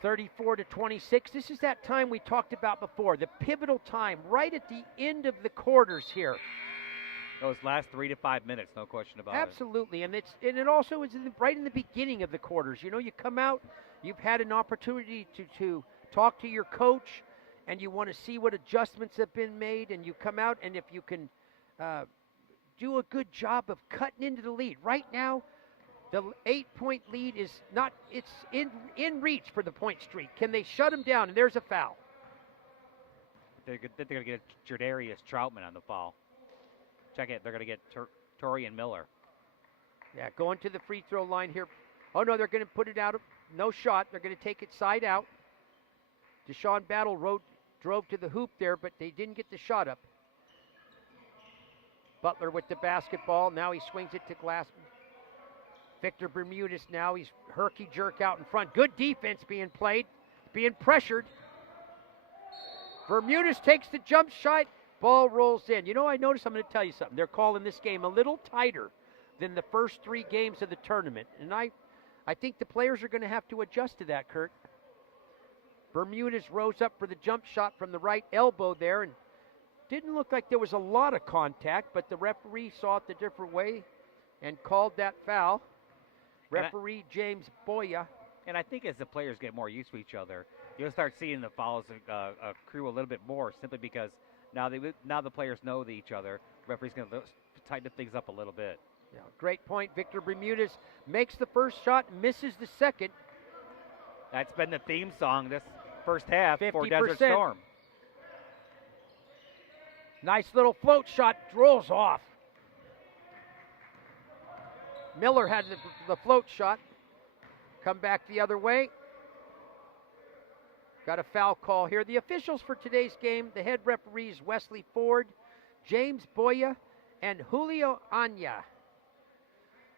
34-26. This is that time we talked about before, the pivotal time, right at the end of the quarters here. Those last 3 to 5 minutes, no question about Absolutely, and it also is right in the beginning of the quarters. You know, you come out, you've had an opportunity to talk to your coach, and you want to see what adjustments have been made, and you come out, and if you can do a good job of cutting into the lead. Right now, The 8-point lead is not, it's in reach for the point streak. Can they shut them down? And there's a foul. They're going to get Jadarius Troutman on the foul. Check it. They're going to get Torian Miller. Yeah, going to the free throw line here. Oh, no, they're going to put it out. No shot. They're going to take it side out. Deshaun Battle drove to the hoop there, but they didn't get the shot up. Butler with the basketball. Now he swings it to Glassman. Victor Bermudez now. He's herky-jerk out in front. Good defense being played. Being pressured. Bermudez takes the jump shot. Ball rolls in. You know, I noticed, I'm going to tell you something. They're calling this game a little tighter than the first 3 games of the tournament. And I think the players are going to have to adjust to that, Kurt. Bermudez rose up for the jump shot from the right elbow there, and didn't look like there was a lot of contact, but the referee saw it the different way and called that foul. Referee James Boya. And I think as the players get more used to each other, you'll start seeing the fouls accrue a little bit more, simply because now the players know each other. Referee's going to tighten things up a little bit. Yeah, great point. Victor Bermudez makes the first shot, misses the second. That's been the theme song this first half 50%. for Desert Storm. Nice little float shot, rolls off. Miller had the float shot. Come back the other way. Got a foul call here. The officials for today's game, the head referees Wesley Ford, James Boya, and Julio Anya.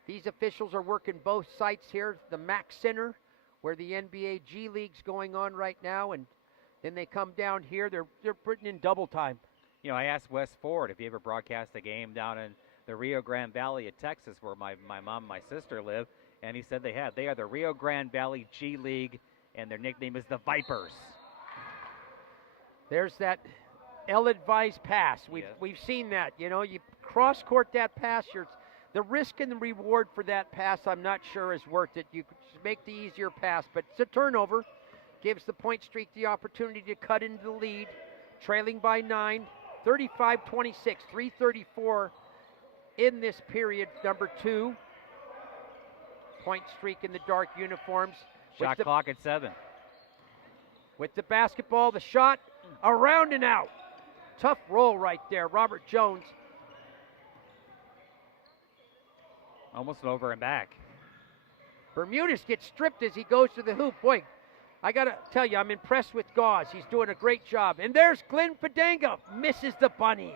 These officials are working both sites here. The Mack Center, where the NBA G League's going on right now, and then they come down here. They're putting in double time. You know, I asked Wes Ford if he ever broadcast a game down in the Rio Grande Valley of Texas, where my mom and my sister live, and he said they have. They are the Rio Grande Valley G League, and their nickname is the Vipers. There's that ill-advised pass. We've seen that. You know, you cross-court that pass, the risk and the reward for that pass, I'm not sure is worth it. You could make the easier pass, but it's a turnover. Gives the point streak the opportunity to cut into the lead. Trailing by 9, 35-26, 3:34 in this period, number 2. Point streak in the dark uniforms. Shot clock at 7. With the basketball, the shot, around and out. Tough roll right there, Robert Jones. Almost over and back. Bermudez gets stripped as he goes to the hoop. Boy, I got to tell you, I'm impressed with Gauze. He's doing a great job. And there's Glenn Fadanga. Misses the bunny.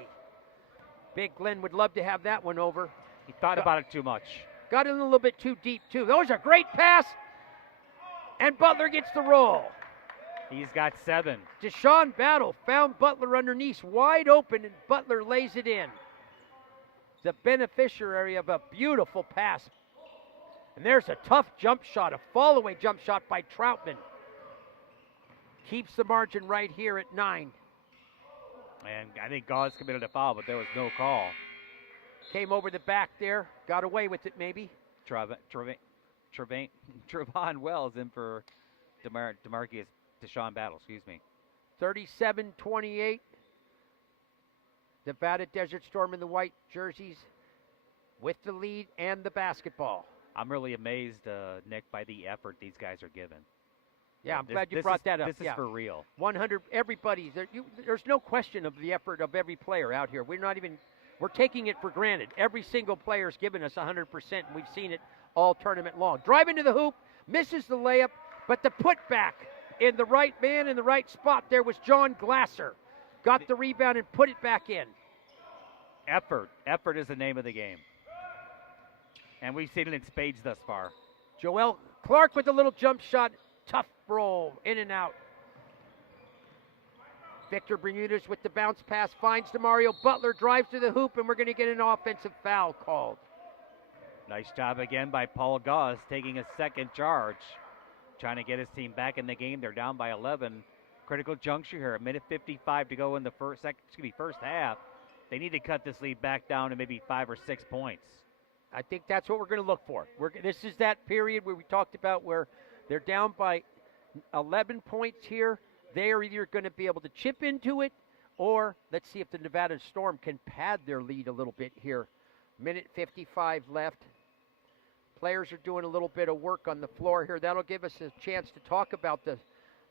Big Glenn would love to have that one over. He thought about it too much. Got in a little bit too deep, too. That was a great pass. And Butler gets the roll. He's got 7. Deshaun Battle found Butler underneath, wide open, and Butler lays it in. The beneficiary of a beautiful pass. And there's a tough jump shot, a fall-away jump shot by Troutman. Keeps the margin right here at 9. And I think Gauze committed a foul, but there was no call. Came over the back there, got away with it maybe. Trevon Wells in for Deshaun Battle, 37-28. Nevada Desert Storm in the white jerseys with the lead and the basketball. I'm really amazed, Nick, by the effort these guys are giving. Yeah, I'm glad you brought that up. This is for real. 100, everybody's there. There's no question of the effort of every player out here. We're taking it for granted. Every single player's given us 100%, and we've seen it all tournament long. Driving to the hoop, misses the layup, but the putback in the right man in the right spot there was John Glasser. Got the rebound and put it back in. Effort. Effort is the name of the game. And we've seen it in spades thus far. Joel Clark with a little jump shot. Tough roll, in and out. Victor Bermudez with the bounce pass, finds DeMario Butler, drives to the hoop, and we're going to get an offensive foul called. Nice job again by Paul Gauze, taking a second charge, trying to get his team back in the game. They're down by 11. Critical juncture here, a minute 55 to go in the first half. They need to cut this lead back down to maybe 5 or 6 points. I think that's what we're going to look for. This is that period where we talked about where they're down by 11 points here. They are either going to be able to chip into it, or let's see if the Nevada Storm can pad their lead a little bit here. Minute 55 left. Players are doing a little bit of work on the floor here. That'll give us a chance to talk about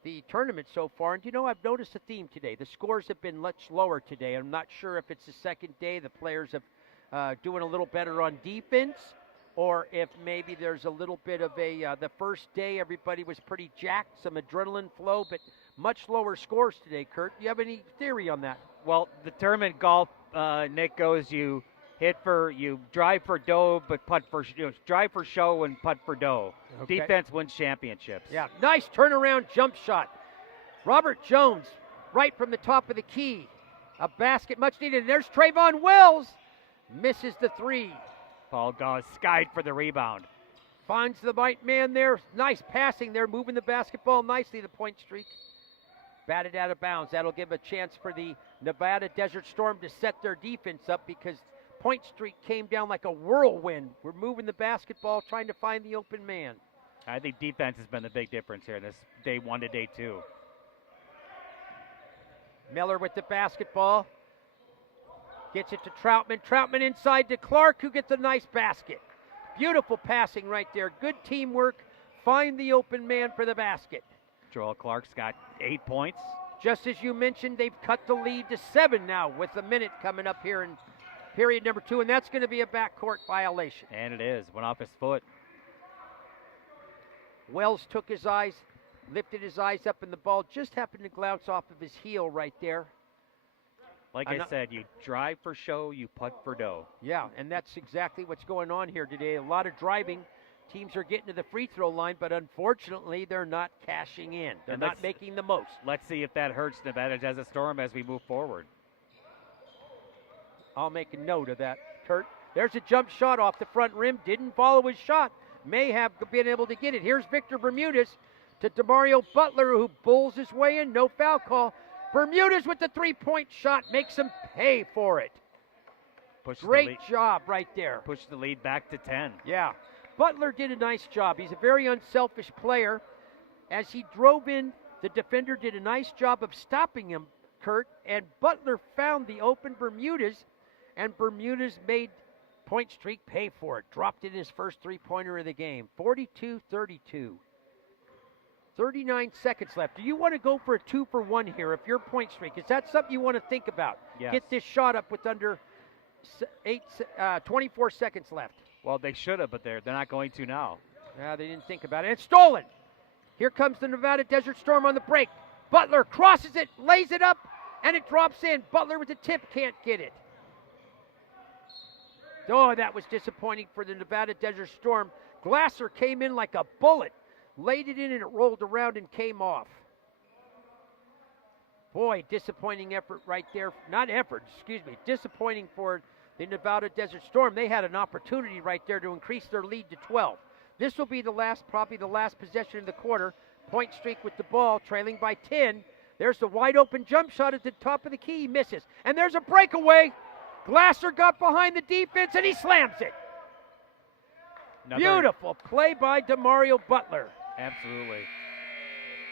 the tournament so far. And, I've noticed a theme today. The scores have been much lower today. I'm not sure if it's the second day the players have doing a little better on defense, or if maybe there's a little bit of the first day everybody was pretty jacked, some adrenaline flow, but much lower scores today, Kurt. Do you have any theory on that? Well, the tournament golf, Nick, goes you drive for dough, but putt for drive for show and putt for dough. Okay. Defense wins championships. Yeah, nice turnaround jump shot. Robert Jones, right from the top of the key. A basket much needed. And there's Trayvon Wells. Misses the three. Paul Gauss skied for the rebound. Finds the right man there. Nice passing there, moving the basketball nicely, the point streak. Batted out of bounds. That'll give a chance for the Nevada Desert Storm to set their defense up, because point streak came down like a whirlwind. We're moving the basketball, trying to find the open man. I think defense has been the big difference here, this day 1 to day 2. Miller with the basketball. Gets it to Troutman. Troutman inside to Clark, who gets a nice basket. Beautiful passing right there. Good teamwork. Find the open man for the basket. Joel Clark's got 8 points. Just as you mentioned, they've cut the lead to 7 now with a minute coming up here in period number 2, and that's going to be a backcourt violation. And it is. Went off his foot. Wells took his eyes, lifted his eyes up, and the ball just happened to glance off of his heel right there. Like I said, you drive for show, you putt for dough. Yeah, and that's exactly what's going on here today. A lot of driving. Teams are getting to the free throw line, but unfortunately, they're not cashing in. They're not making the most. Let's see if that hurts Nevada Desert Storm as we move forward. I'll make a note of that, Kurt. There's a jump shot off the front rim. Didn't follow his shot. May have been able to get it. Here's Victor Bermudez to DeMario Butler, who bulls his way in. No foul call. Bermudez with the three-point shot makes him pay for it. Great job right there. Push the lead back to 10. Yeah. Butler did a nice job. He's a very unselfish player. As he drove in, the defender did a nice job of stopping him, Kurt, and Butler found the open Bermudez, and Bermudez made point streak pay for it. Dropped in his first three-pointer of the game. 42-32. 39 seconds left. Do you want to go for a 2-for-1 here if you're point streak? Is that something you want to think about? Yes. Get this shot up with under 24 seconds left. Well, they should have, but they're not going to now. Yeah, they didn't think about it. It's stolen. Here comes the Nevada Desert Storm on the break. Butler crosses it, lays it up, and it drops in. Butler with the tip, can't get it. Oh, that was disappointing for the Nevada Desert Storm. Glasser came in like a bullet, laid it in, and it rolled around and came off. Boy, disappointing effort right there. Not effort, excuse me. Disappointing for the Nevada Desert Storm. They had an opportunity right there to increase their lead to 12. This will be probably the last possession of the quarter. Point streak with the ball, trailing by 10. There's the wide open jump shot at the top of the key. He misses. And there's a breakaway. Glasser got behind the defense and he slams it. Beautiful play by DeMario Butler. Absolutely.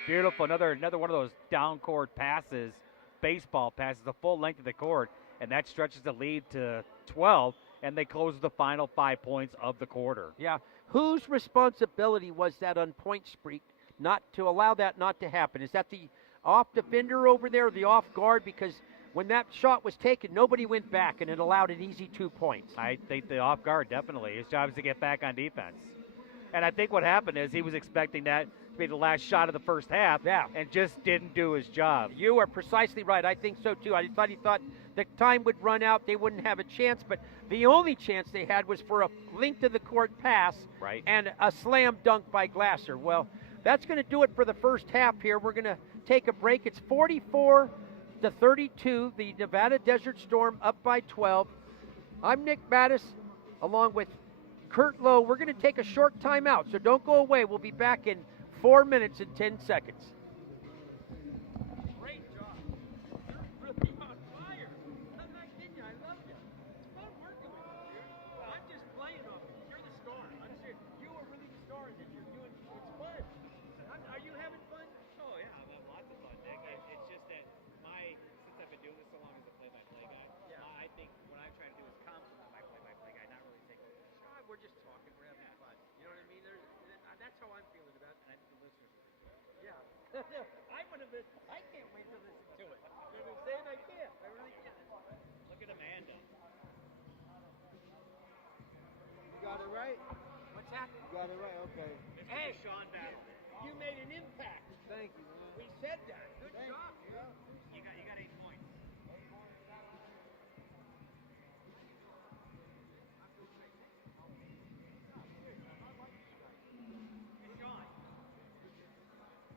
Beautiful. Another one of those down court passes, baseball passes, the full length of the court, and that stretches the lead to 12, and they close the final 5 points of the quarter. Yeah. Whose responsibility was that on point streak not to allow that not to happen? Is that the off defender over there, or the off guard? Because when that shot was taken, nobody went back, and it allowed an easy 2 points. I think the off guard, definitely. His job is to get back on defense. And I think what happened is he was expecting that to be the last shot of the first half, and just didn't do his job. You are precisely right. I think so, too. I thought he thought the time would run out. They wouldn't have a chance, but the only chance they had was for a length of the court pass and a slam dunk by Glasser. Well, that's going to do it for the first half here. We're going to take a break. It's 44-32. The Nevada Desert Storm up by 12. I'm Nick Mattis, along with Kurt Lowe. We're going to take a short timeout, so don't go away. We'll be back in 4 minutes and 10 seconds. Great job. You're really on fire. I'm not kidding you. I love you. It's fun working with you, dude. I'm just playing off you. You're the star. I'm serious. You are really the star that you're doing. It's fun. Are you having fun? Oh, yeah, I'm having lots of fun, Nick. It's just that since I've been doing this so long as a play-by-play guy, I think what I'm trying to do is compliment my play-by-play guy, not really take over. We're just talking. We're having fun. I can't wait to listen to it. You know what I'm saying? I can't. I really can't. Look at Amanda. You got it right? What's that? You got it right, okay. Hey, Sean back. you made an impact. Thank you, man. We said that. Good Thank job, you. dude. You got 8 points. Hey, Sean.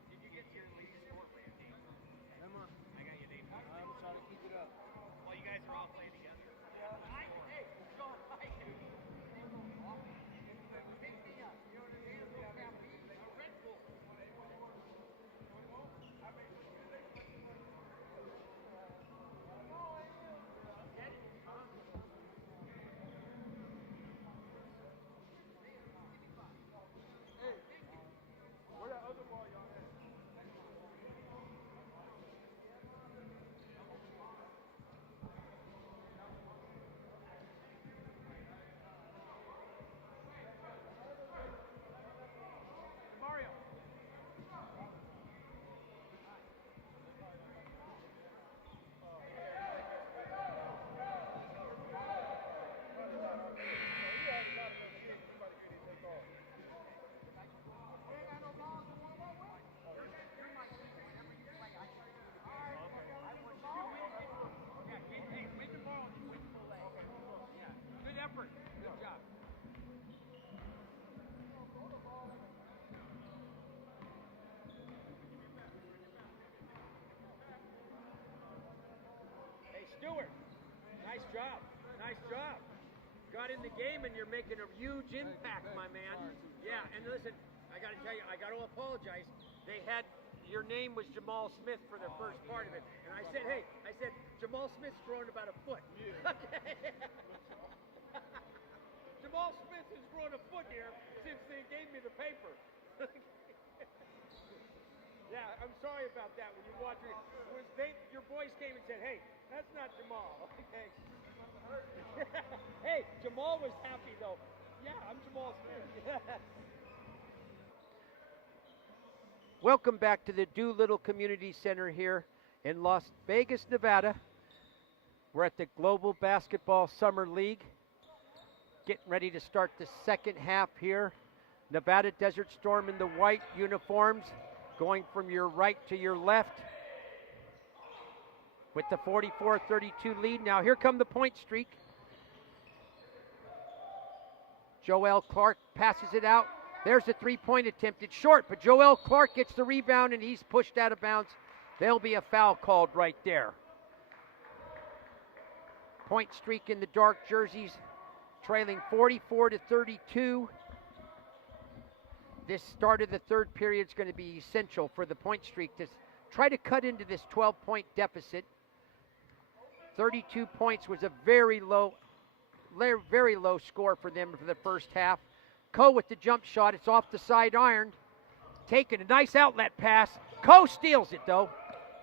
Did you get your latest score for your team? Come on. I got you 8 points. I'm trying to keep it up. Well, you guys are all playing together. Hey, Sean, I do. Pick me up. You know what I mean? A little caffeine, a Red Bull. Where that other ball y'all at? Mario. Good effort. Good job. Hey, Stewart. Nice job. Nice job. Got in the game and you're making a huge impact, my man. Yeah, and listen, I got to tell you, I got to apologize. They had your name was Jamal Smith for the first part of it, and I said, hey, Jamal Smith's throwing about a foot. Jamal Smith has grown a foot here since they gave me the paper. Yeah, I'm sorry about that. When you watch it, your boys came and said, "Hey, that's not Jamal." Okay. Hey, Jamal was happy though. Yeah, I'm Jamal Smith. Welcome back to the Doolittle Community Center here in Las Vegas, Nevada. We're at the Global Basketball Summer League. Getting ready to start the second half here. Nevada Desert Storm in the white uniforms, going from your right to your left with the 44-32 lead. Now here come the point streak. Joel Clark passes it out. There's a three-point attempt. It's short, but Joel Clark gets the rebound and he's pushed out of bounds. There'll be a foul called right there. Point streak in the dark jerseys, trailing 44-32. This start of the third period is going to be essential for the point streak to try to cut into this 12-point deficit. 32 points was a very low score for them for the first half. Coe with the jump shot. It's off the side iron. Taking a nice outlet pass. Coe steals it though.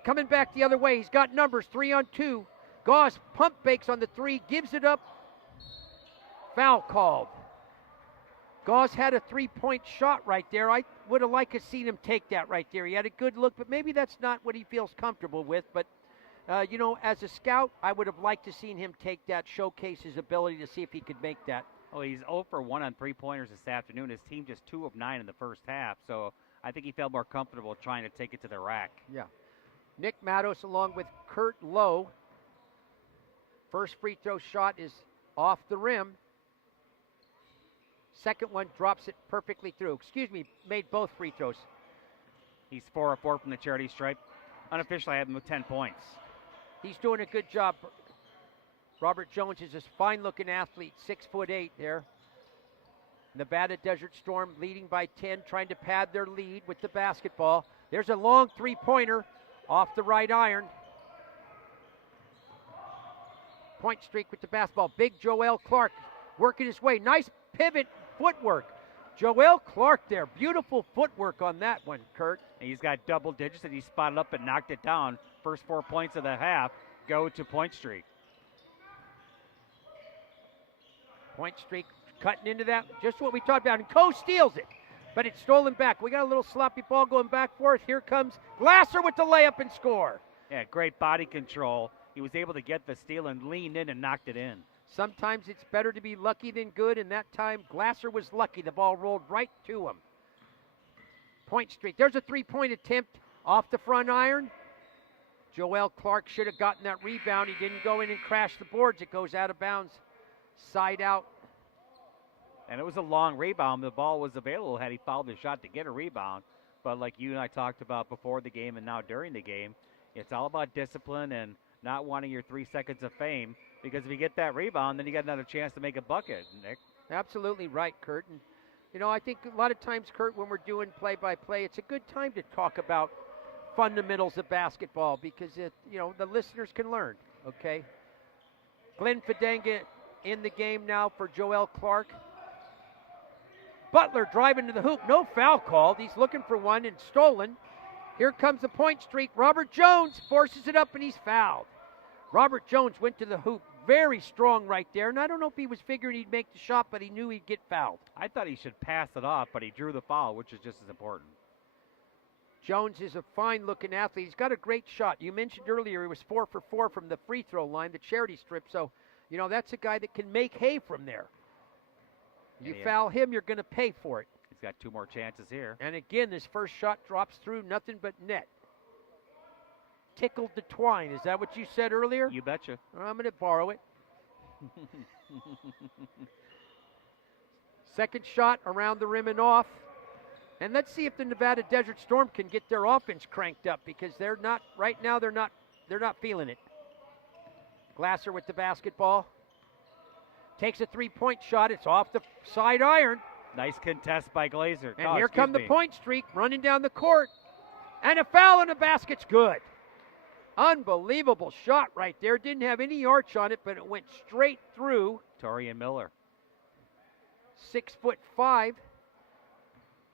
Coming back the other way. He's got numbers 3-on-2. Gauze pump fakes on the three. Gives it up. Foul called. Gauze had a three-point shot right there. I would have liked to seen him take that right there. He had a good look, but maybe that's not what he feels comfortable with. But, as a scout, I would have liked to seen him take that, showcase his ability to see if he could make that. Well, he's 0 for 1 on three-pointers this afternoon. His team just 2 of 9 in the first half. So I think he felt more comfortable trying to take it to the rack. Yeah. Nick Matos along with Kurt Lowe. First free throw shot is off the rim. Second one drops it perfectly through. Made both free throws. He's 4 of 4 from the charity stripe. Unofficially, I have him with 10 points. He's doing a good job. Robert Jones is a fine-looking athlete, 6'8" there. Nevada Desert Storm leading by 10, trying to pad their lead with the basketball. There's a long three-pointer off the right iron. Point streak with the basketball. Big Joel Clark working his way. Nice pivot footwork. Joel Clark there. Beautiful footwork on that one, Kurt. And he's got double digits and he spotted up and knocked it down. First 4 points of the half go to point streak. Point streak cutting into that. Just what we talked about. And Coe steals it. but it's stolen back. We got a little sloppy ball going back and forth. Here comes Glasser with the layup and score. Yeah, great body control. He was able to get the steal and lean in and knocked it in. Sometimes it's better to be lucky than good, and that time Glasser was lucky. The ball rolled right to him. Point streak. There's a three-point attempt off the front iron. Joel Clark should have gotten that rebound. He didn't go in and crash the boards. It goes out of bounds, side out. And it was a long rebound. The ball was available had he fouled the shot to get a rebound. But like you and I talked about before the game and now during the game, it's all about discipline and not wanting your 3 seconds of fame, because if you get that rebound, then you got another chance to make a bucket, Nick. Absolutely right, Kurt. And, you know, I think a lot of times, Kurt, when we're doing play-by-play, it's a good time to talk about fundamentals of basketball because, the listeners can learn, okay? Glenn Fidanga in the game now for Joel Clark. Butler driving to the hoop. No foul called. He's looking for one and stolen. Here comes the point streak. Robert Jones forces it up and he's fouled. Robert Jones went to the hoop very strong right there, and I don't know if he was figuring he'd make the shot, but he knew he'd get fouled. I thought he should pass it off, but he drew the foul, which is just as important. Jones is a fine-looking athlete. He's got a great shot. You mentioned earlier he was 4 for 4 from the free throw line, the charity strip, so, that's a guy that can make hay from there. You foul him, you're going to pay for it. He's got 2 more chances here. And again, this first shot drops through, nothing but net. Tickled the twine. Is that what you said earlier? You betcha. I'm going to borrow it. Second shot around the rim and off. And let's see if the Nevada Desert Storm can get their offense cranked up, because they're not right now. They're not feeling it. Glasser with the basketball. Takes a three-point shot. It's off the side iron. Nice contest by Glazer. And here come the point streak running down the court. And a foul and the basket's good. Unbelievable shot right there. Didn't have any arch on it, but it went straight through. Torian Miller. 6'5".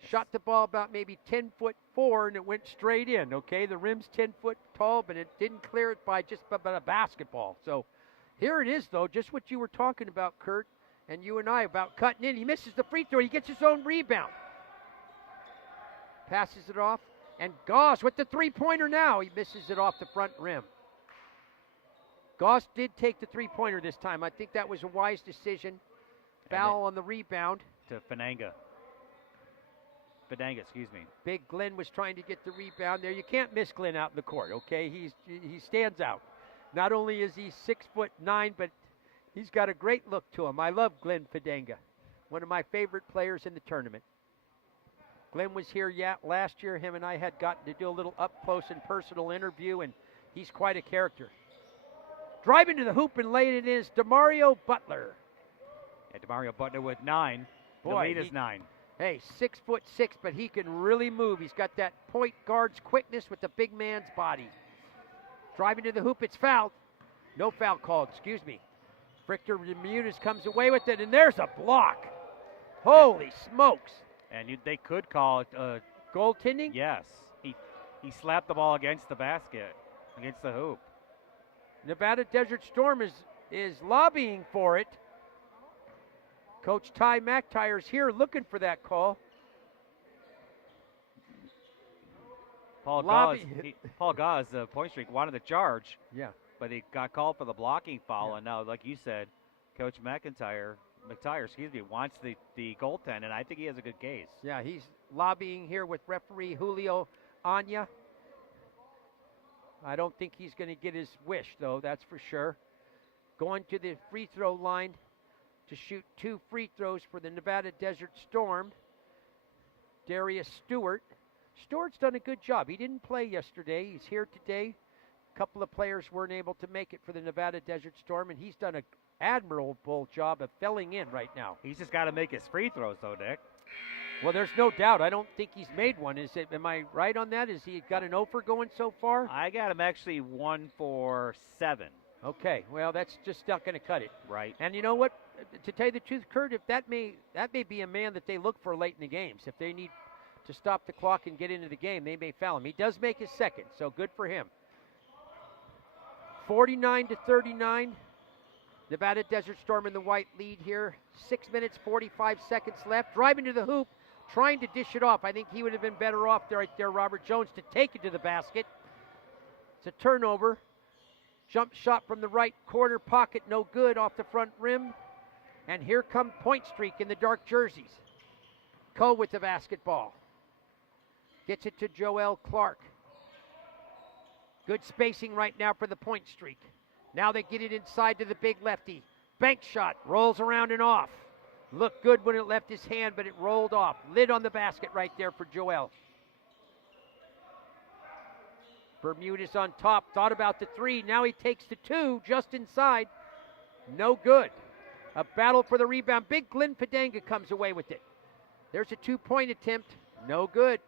Shot the ball about maybe 10'4", and it went straight in. Okay, the rim's 10 foot tall, but it didn't clear it by just about a basketball. So here it is, though, just what you were talking about, Kurt, and you and I about cutting in. He misses the free throw. He gets his own rebound. Passes it off. And Goss with the three-pointer now. He misses it off the front rim. Goss did take the three-pointer this time. I think that was a wise decision. Foul on the rebound. To Fidanga, excuse me. Big Glenn was trying to get the rebound there. You can't miss Glenn out in the court, okay? He stands out. Not only is he 6'9", but he's got a great look to him. I love Glenn Fidanga, one of my favorite players in the tournament. Glenn was here last year. Him and I had gotten to do a little up-close and personal interview, and he's quite a character. Driving to the hoop and laying it in is DeMario Butler. Yeah, DeMario Butler with 9. The lead is 9. Hey, 6'6", but he can really move. He's got that point guard's quickness with the big man's body. Driving to the hoop, it's fouled. No foul called, excuse me. Victor Bermudez comes away with it, and there's a block. Holy smokes. And they could call it goaltending? Yes. He slapped the ball against the basket, against the hoop. Nevada Desert Storm is lobbying for it. Coach Ty McTire's here looking for that call. Paul Gauze, the point streak, wanted the charge. Yeah. But he got called for the blocking foul, and now, like you said, Coach McTire, wants the goaltend, and I think he has a good case. Yeah, he's lobbying here with referee Julio Anya. I don't think he's going to get his wish, though, that's for sure. Going to the free throw line to shoot 2 free throws for the Nevada Desert Storm, Darius Stewart. Stewart's done a good job. He didn't play yesterday. He's here today. A couple of players weren't able to make it for the Nevada Desert Storm, and he's done an admirable job of filling in right now. He's just got to make his free throws, though, Nick. Well, there's no doubt. I don't think he's made one. Am I right on that? Is he got an offer going so far? I got him actually 1 for 7. Okay, well, that's just not going to cut it. Right. And you know what? To tell you the truth, Kurt, if that may be a man that they look for late in the games. If they need to stop the clock and get into the game, they may foul him. He does make his second, so good for him. 49-39. Nevada Desert Storm in the white lead here. 6 minutes, 45 seconds left. Driving to the hoop. trying to dish it off. I think he would have been better off there, right there, Robert Jones, to take it to the basket. It's a turnover. Jump shot from the right corner pocket, no good, off the front rim. And here come Point Streak in the dark jerseys. Coe with the basketball. Gets it to Joel Clark. Good spacing right now for the Point Streak. Now they get it inside to the big lefty. Bank shot, rolls around and off. Looked good when it left his hand, but it rolled off. Lid on the basket right there for Joel. Bermudez on top, thought about the three. Now he takes the two, just inside. No good. A battle for the rebound. Big Glenn Padanga comes away with it. There's a two-point attempt. No good.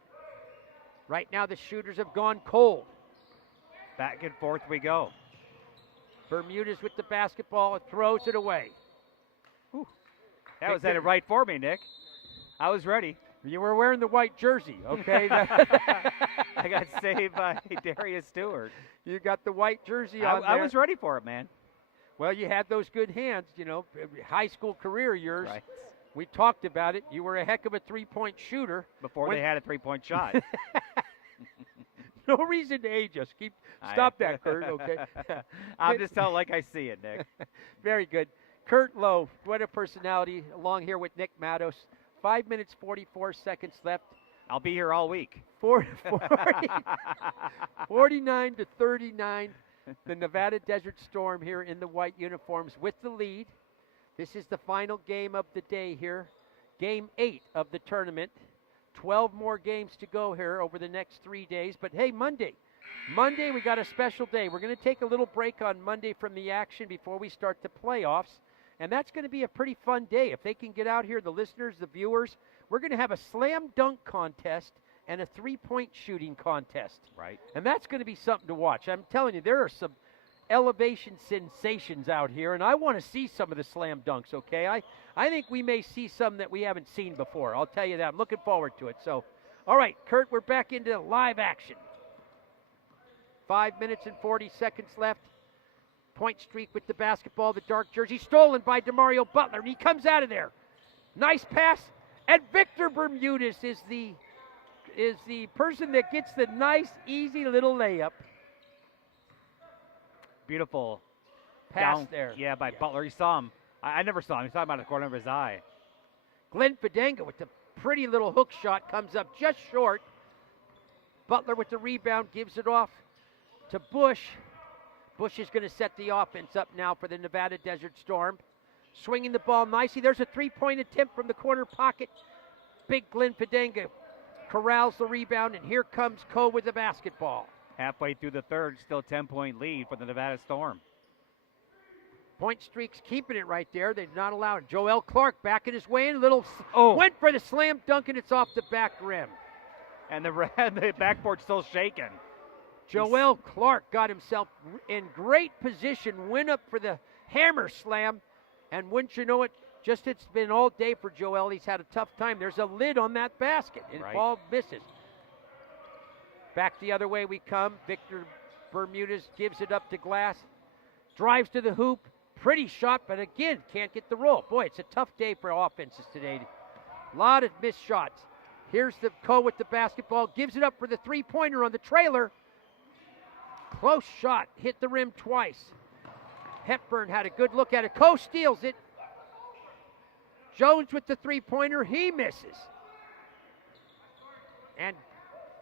Right now the shooters have gone cold. Back and forth we go. Bermudez with the basketball, throws it away. Whew. That was headed right for me, Nick. I was ready. You were wearing the white jersey, okay? I got saved by Darius Stewart. You got the white jersey on there. I was ready for it, man. Well, you had those good hands, you know, high school career of yours. Right. We talked about it. You were a heck of a three-point shooter. Before they had a three-point shot. No reason to age us. Stop that, Kurt, okay? I'm just telling like I see it, Nick. Very good. Kurt Lowe, what a personality, along here with Nick Matos. 5 minutes, 44 seconds left. I'll be here all week. 49 to 39. The Nevada Desert Storm here in the white uniforms with the lead. This is the final game of the day here. Game 8 of the tournament. 12 more games to go here over the next 3 days. But hey, Monday we got a special day. We're going to take a little break on Monday from the action before we start the playoffs. And that's going to be a pretty fun day. If they can get out here, the listeners, the viewers, we're going to have a slam dunk contest and a three-point shooting contest. Right. And that's going to be something to watch. I'm telling you, there are some elevation sensations out here, and I want to see some of the slam dunks, okay? I think we may see some that we haven't seen before. I'll tell you that. I'm looking forward to it. So, all right, Kurt, we're back into live action. 5 minutes and 40 seconds left. Point Streak with the basketball, the dark jersey, stolen by DeMario Butler, and he comes out of there. Nice pass, and Victor Bermudez is the person that gets the nice, easy little layup. Beautiful Pass down, there. Yeah, by Butler. You saw him. I never saw him. He saw him out of the corner of his eye. Glenn Padanga with the pretty little hook shot comes up just short. Butler with the rebound gives it off to Bush. Bush is going to set the offense up now for the Nevada Desert Storm. Swinging the ball nicely. There's a three-point attempt from the corner pocket. Big Glenn Padanga corrals the rebound, and here comes Coe with the basketball. Halfway through the third, still 10-point lead for the Nevada Storm. Point Streak's keeping it right there. They've not allowed it. Joel Clark backing his way in. Went for the slam dunk, and it's off the back rim. And the backboard's still shaking. Joel Clark got himself in great position, went up for the hammer slam, and wouldn't you know it, just it's been all day for Joel. He's had a tough time. There's a lid on that basket, and Right. ball misses. Back the other way we come. Victor Bermudez gives it up to Glass. Drives to the hoop. Pretty shot, but again, can't get the roll. Boy, it's a tough day for offenses today. A lot of missed shots. Here's the Coe with the basketball. Gives it up for the three-pointer on the trailer. Close shot. Hit the rim twice. Hepburn had a good look at it. Coe steals it. Jones with the three-pointer. He misses. And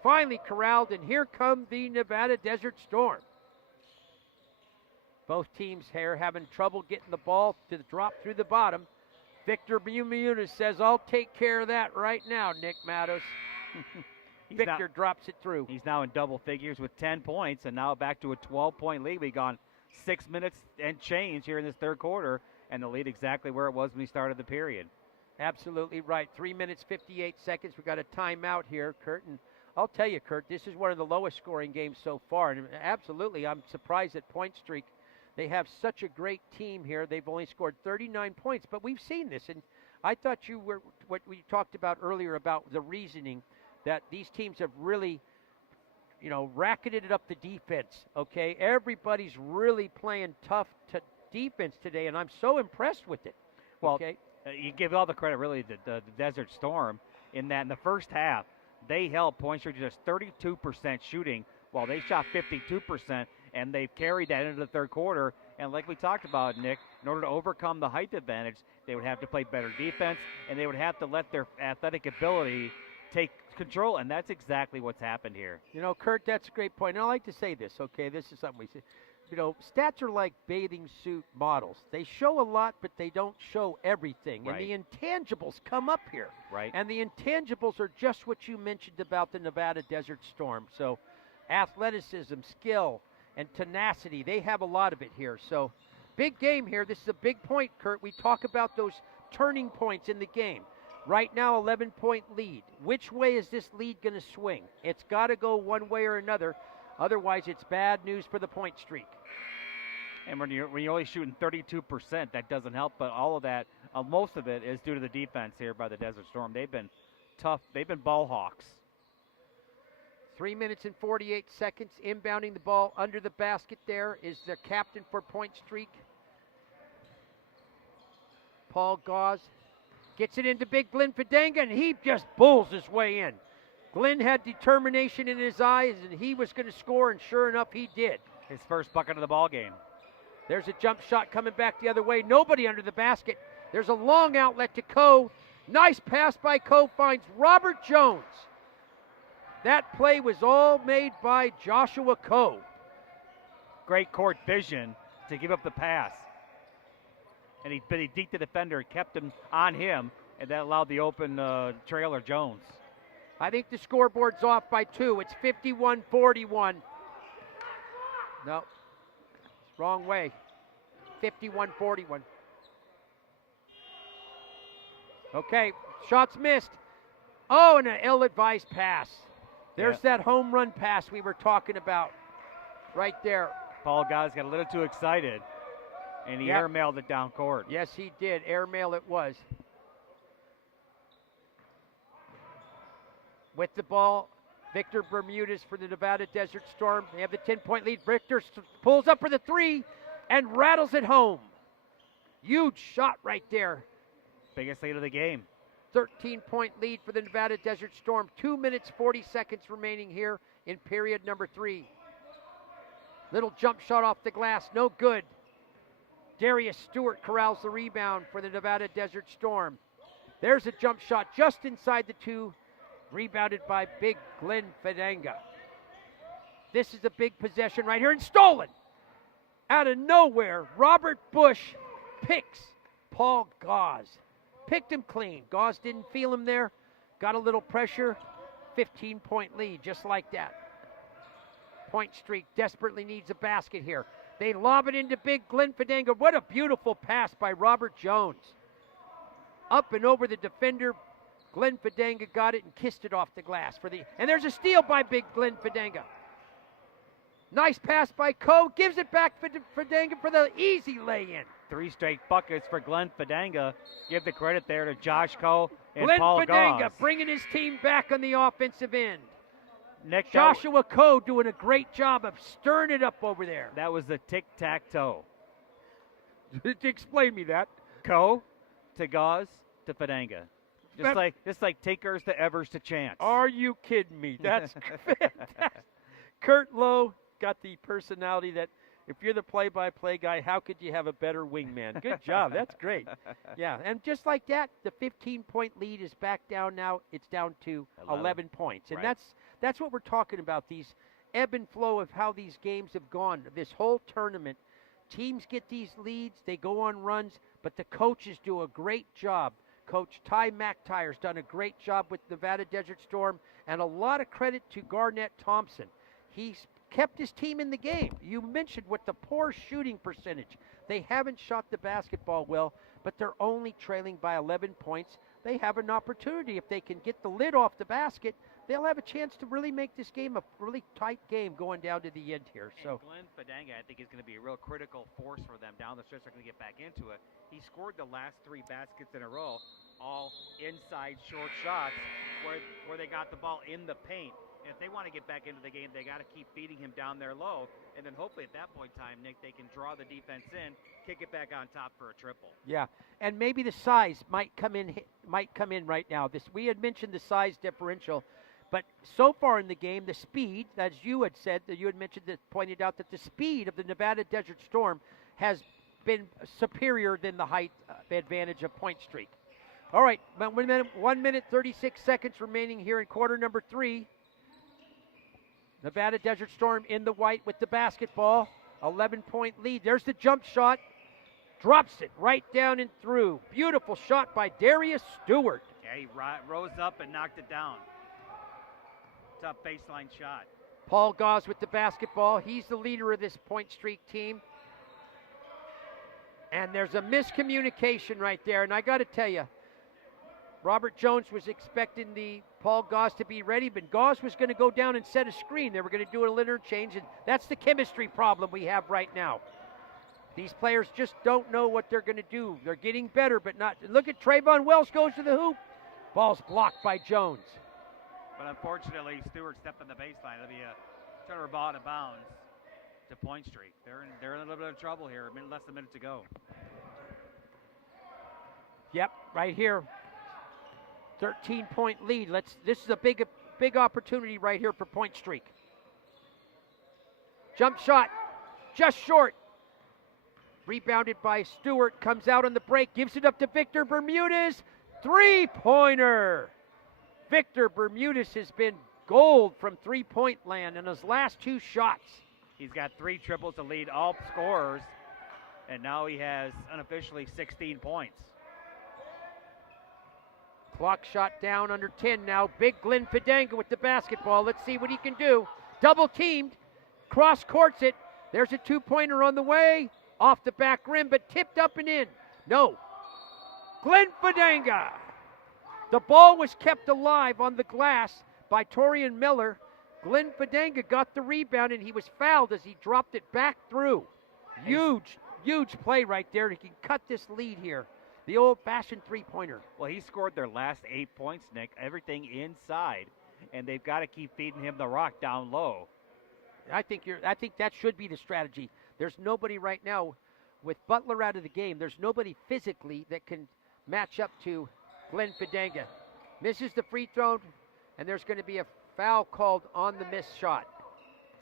finally corralled, and here come the Nevada Desert Storm. Both teams here having trouble getting the ball to drop through the bottom. Victor Bermudez says, I'll take care of that right now, Nick Matos. Victor drops it through. He's now in double figures with 10 points, and now back to a 12-point lead. We've gone 6 minutes and change here in this third quarter, and the lead exactly where it was when we started the period. Absolutely right. 3 minutes, 58 seconds. We've got a timeout here, Kurt. And I'll tell you, Kurt, this is one of the lowest scoring games so far. And absolutely, I'm surprised at Point Streak. They have such a great team here. They've only scored 39 points, but we've seen this. And I thought you were, what we talked about earlier about the reasoning, that these teams have really, racketed up the defense, okay? Everybody's really playing tough defense today, and I'm so impressed with it. Well, okay? You give all the credit, really, to the Desert Storm. in that in the first half, they held Point Street to just 32% shooting while they shot 52%, and they've carried that into the third quarter. And like we talked about, Nick, in order to overcome the height advantage, they would have to play better defense, and they would have to let their athletic ability take control, and that's exactly what's happened here. You know, Kurt, that's a great point. And I like to say this, okay? This is something we say. You know, stats are like bathing suit models. They show a lot, but they don't show everything. Right. And the intangibles come up here. Right. And the intangibles are just what you mentioned about the Nevada Desert Storm. So athleticism, skill, and tenacity, they have a lot of it here. So big game here. This is a big point, Kurt. We talk about those turning points in the game. Right now, 11-point lead. Which way is this lead going to swing? It's got to go one way or another. Otherwise, it's bad news for the point streak. And when you're only shooting 32%, that doesn't help. But all of that, most of it, is due to the defense here by the Desert Storm. They've been tough. They've been ball hawks. 3 minutes and 48 seconds. Inbounding the ball under the basket there is the captain for Point Streak, Paul Gauze. Gets it into big Glenn Fidanga, and he just bulls his way in. Glenn had determination in his eyes, and he was going to score, and sure enough, he did. His first bucket of the ball game. There's a jump shot coming back the other way. Nobody under the basket. There's a long outlet to Coe. Nice pass by Coe, finds Robert Jones. That play was all made by Joshua Coe. Great court vision to give up the pass. And he deked the defender, kept him on him, and that allowed the open trailer Jones. I think the scoreboard's off by 2. It's 51-41. No, it's wrong way. 51-41. Okay, shots missed. Oh, and an ill-advised pass. There's that home run pass we were talking about right there. Paul Gauze got a little too excited, and he airmailed it down court. Yes, he did. Airmail it was. With the ball, Victor Bermudez for the Nevada Desert Storm. They have the 10-point lead. Victor pulls up for the 3 and rattles it home. Huge shot right there. Biggest lead of the game. 13-point lead for the Nevada Desert Storm. 2 minutes, 40 seconds remaining here in period number 3. Little jump shot off the glass, no good. Darius Stewart corrals the rebound for the Nevada Desert Storm. There's a jump shot just inside the 2, rebounded by big Glenn Fidanga. This is a big possession right here, and stolen. Out of nowhere, Robert Bush picks Paul Gauze. Picked him clean. Gauze didn't feel him there. Got a little pressure. 15-point lead, just like that. Point Streak desperately needs a basket here. They lob it into big Glenn Fidanga. What a beautiful pass by Robert Jones. Up and over the defender. Glenn Fidanga got it and kissed it off the glass. And there's a steal by big Glenn Fidanga. Nice pass by Coe. Gives it back for Fidanga for the easy lay-in. 3 straight buckets for Glenn Fidanga. Give the credit there to Josh Coe and Glenn Paul Fidanga Gauze. bringing his team back on the offensive end. Nick, Joshua Coe doing a great job of stirring it up over there. that was the tic-tac-toe. Explain me that. Coe to Gauze to Fidanga. Just like Takers to Evers to Chance. Are you kidding me? That's fantastic. Kurt Lowe got the personality that if you're the play-by-play guy, how could you have a better wingman? Good job. That's great. Yeah, and just like that, the 15-point lead is back down now. It's down to 11 points. And Right. that's what we're talking about, these ebb and flow of how these games have gone. This whole tournament, teams get these leads, they go on runs, but the coaches do a great job. Coach Ty McTire's done a great job with Nevada Desert Storm, and a lot of credit to Garnett Thompson. He's kept his team in the game. You mentioned with the poor shooting percentage. They haven't shot the basketball well, but they're only trailing by 11 points. They have an opportunity. If they can get the lid off the basket, they'll have a chance to really make this game a really tight game going down to the end here. So And Glenn Fidanga, I think, is going to be a real critical force for them down the stretch. They're going to get back into it. He scored the last 3 baskets in a row, all inside short shots where they got the ball in the paint. If they want to get back into the game, they got to keep feeding him down there low, and then hopefully at that point in time, Nick, they can draw the defense in, kick it back on top for a triple. Yeah, and maybe the size might come in right now. We had mentioned the size differential, but so far in the game, the speed, as you had said, that you had mentioned that pointed out that the speed of the Nevada Desert Storm has been superior than the height advantage of Point Streak. All right, 1 minute 36 seconds remaining here in quarter number 3. Nevada Desert Storm in the white with the basketball. 11-point lead. There's the jump shot. Drops it right down and through. Beautiful shot by Darius Stewart. Yeah, he rose up and knocked it down. Tough baseline shot. Paul Gauze with the basketball. He's the leader of this Point Streak team. And there's a miscommunication right there. And I got to tell you, Robert Jones was expecting the Paul Gauze to be ready, but Gauze was going to go down and set a screen. They were going to do a little interchange, and that's the chemistry problem we have right now. These players just don't know what they're going to do. They're getting better, but not. Look at Trayvon Wells goes to the hoop. Ball's blocked by Jones. But unfortunately, Stewart stepped on the baseline. It'll be a turnover ball out of bounds to Point Streak. They're in a little bit of trouble here. Less than a minute to go. Yep, right here. 13-point lead. This is a big opportunity right here for Point Streak. Jump shot, just short. Rebounded by Stewart, comes out on the break, gives it up to Victor Bermudez. 3-pointer. Victor Bermudez has been gold from three-point land in his last 2 shots. He's got 3 triples to lead all scorers, and now he has unofficially 16 points. Clock shot down under 10 now. Big Glenn Fidanga with the basketball. Let's see what he can do. Double teamed. Cross courts it. There's a 2-pointer on the way. Off the back rim, but tipped up and in. No. Glenn Fidanga. The ball was kept alive on the glass by Torian Miller. Glenn Fidanga got the rebound, and he was fouled as he dropped it back through. Huge play right there. He can cut this lead here. The old-fashioned 3-pointer. Well, he scored their last 8 points, Nick. Everything inside, and they've got to keep feeding him the rock down low. I think that should be the strategy. There's nobody right now with Butler out of the game. There's nobody physically that can match up to Glenn Fidanga. Misses the free throw, and there's going to be a foul called on the missed shot.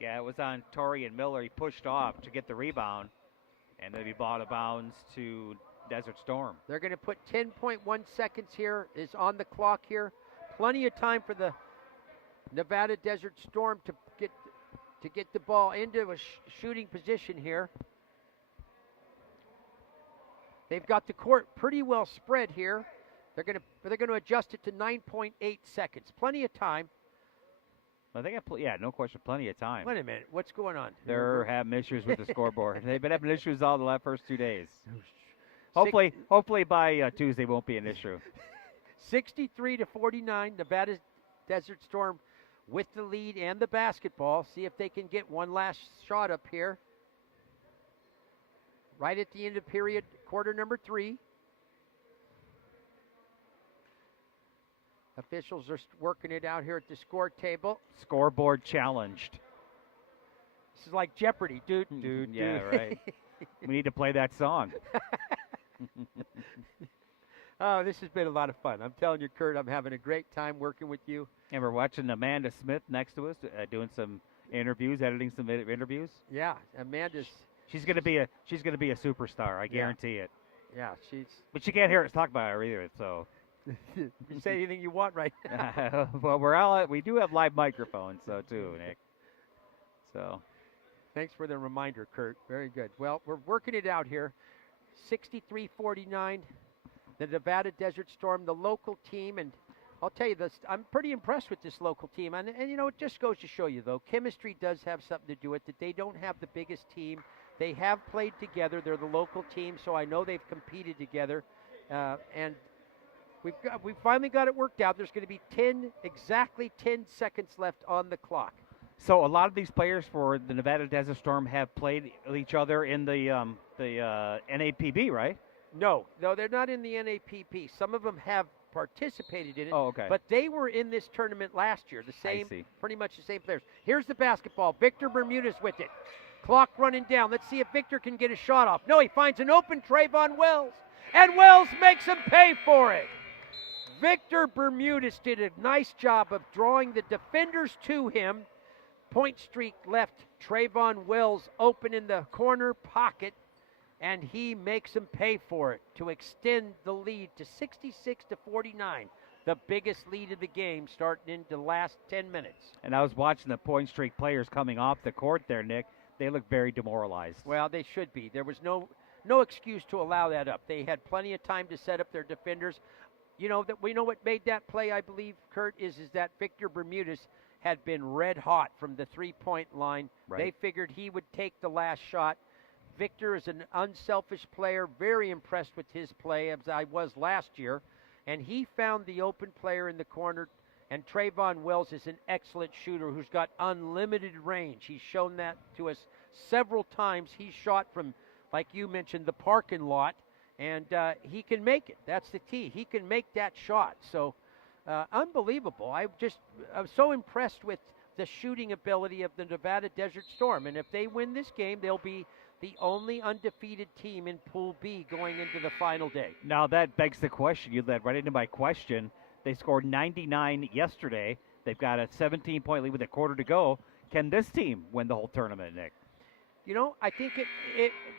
Yeah, it was on Torian Miller. He pushed off to get the rebound, and then he ball out of bounds to Desert Storm. They're going to put 10.1 seconds here is on the clock here. Plenty of time for the Nevada Desert Storm to get the ball into a shooting position here. They've got the court pretty well spread here. They're going to adjust it to 9.8 seconds. Plenty of time. I think no question, plenty of time. Wait a minute, what's going on? They're having issues with the scoreboard. They've been having issues all the first 2 days. Hopefully by Tuesday won't be an issue. 63-49, Nevada Desert Storm with the lead and the basketball. See if they can get one last shot up here. Right at the end of period, quarter number 3. Officials are working it out here at the score table. Scoreboard challenged. This is like Jeopardy, dude. Yeah, right. We need to play that song. Oh, this has been a lot of fun. I'm telling you, Kurt, I'm having a great time working with you. And we're watching Amanda Smith next to us, doing some interviews, editing some interviews. Yeah, Amanda's. She's gonna be a superstar. I guarantee it. Yeah, But she can't hear us talk about her either. So. You say anything you want, right? Well, we do have live microphones, so too, Nick. So. Thanks for the reminder, Kurt. Very good. Well, we're working it out here. 63-49, the Nevada Desert Storm, the local team, and I'll tell you this, I'm pretty impressed with this local team. And you know, it just goes to show you, though, chemistry does have something to do with it. They don't have the biggest team. They have played together. They're the local team, so I know they've competed together. And we've finally got it worked out. There's going to be exactly 10 seconds left on the clock. So a lot of these players for the Nevada Desert Storm have played each other in the NAPB, right? No, they're not in the NAPP. Some of them have participated in it. Oh, okay. But they were in this tournament last year. The same, see. pretty much the same players. Here's the basketball. Victor Bermudez with it. Clock running down. Let's see if Victor can get a shot off. No, he finds an open Trayvon Wells. And Wells makes him pay for it. Victor Bermudez did a nice job of drawing the defenders to him. Point Streak left Trayvon Wells open in the corner pocket, and he makes him pay for it to extend the lead to 66-49. The biggest lead of the game starting into the last 10 minutes. And I was watching the Point Streak players coming off the court there, Nick. They look very demoralized. Well, they should be. There was no excuse to allow that up. They had plenty of time to set up their defenders. You know that we know what made that play, I believe, Kurt, is that Victor Bermudez had been red hot from the three-point line. Right. They figured he would take the last shot. Victor is an unselfish player, very impressed with his play, as I was last year. And he found the open player in the corner. And Trayvon Wells is an excellent shooter who's got unlimited range. He's shown that to us several times. He shot from, like you mentioned, the parking lot. And he can make it. That's the key. He can make that shot. So unbelievable. I'm so impressed with the shooting ability of the Nevada Desert Storm. And if they win this game, they'll be the only undefeated team in Pool B going into the final day. Now that begs the question. You led right into my question. They scored 99 yesterday. They've got a 17-point lead with a quarter to go. Can this team win the whole tournament, Nick? You know, I think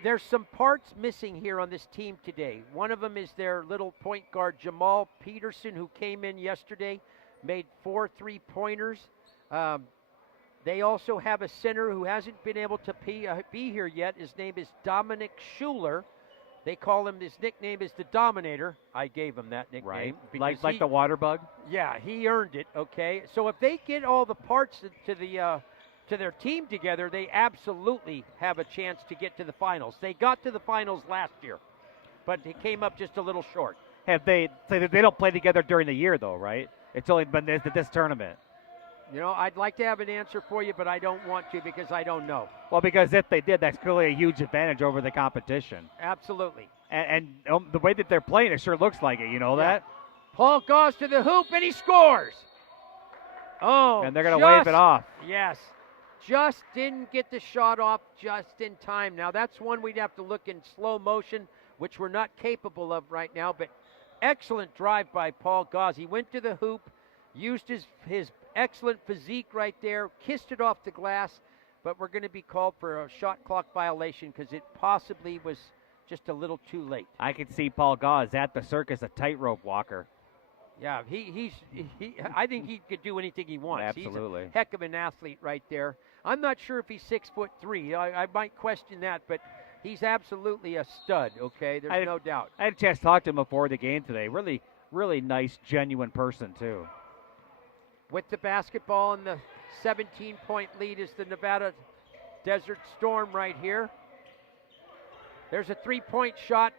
there's some parts missing here on this team today. One of them is their little point guard, Jamal Peterson, who came in yesterday, made 4 3-pointers. They also have a center who hasn't been able to be here yet. His name is Dominic Schuler. They call him, his nickname is the Dominator. I gave him that nickname. Right, like the water bug? Yeah, he earned it, okay? So if they get all the parts to their team together, they absolutely have a chance to get to the finals. They got to the finals last year, but they came up just a little short. They don't play together during the year, though, right? It's only been this tournament. You know, I'd like to have an answer for you, but I don't want to because I don't know. Well, because if they did, that's clearly a huge advantage over the competition. Absolutely. And the way that they're playing, it sure looks like it. You know that? Paul goes to the hoop, and he scores. Oh, and they're going to wave it off. Yes. Just didn't get the shot off just in time. Now, that's one we'd have to look in slow motion, which we're not capable of right now, but excellent drive by Paul Gauze. He went to the hoop, used his excellent physique right there, kissed it off the glass, but we're going to be called for a shot clock violation because it possibly was just a little too late. I could see Paul Gauze at the circus, a tightrope walker. Yeah, I think he could do anything he wants. Absolutely. He's a heck of an athlete right there. I'm not sure if he's 6'3". I might question that, but he's absolutely a stud, okay? There's no doubt. I had a chance to talk to him before the game today. Really, really nice, genuine person, too. With the basketball and the 17-point lead is the Nevada Desert Storm right here. There's a 3-point shot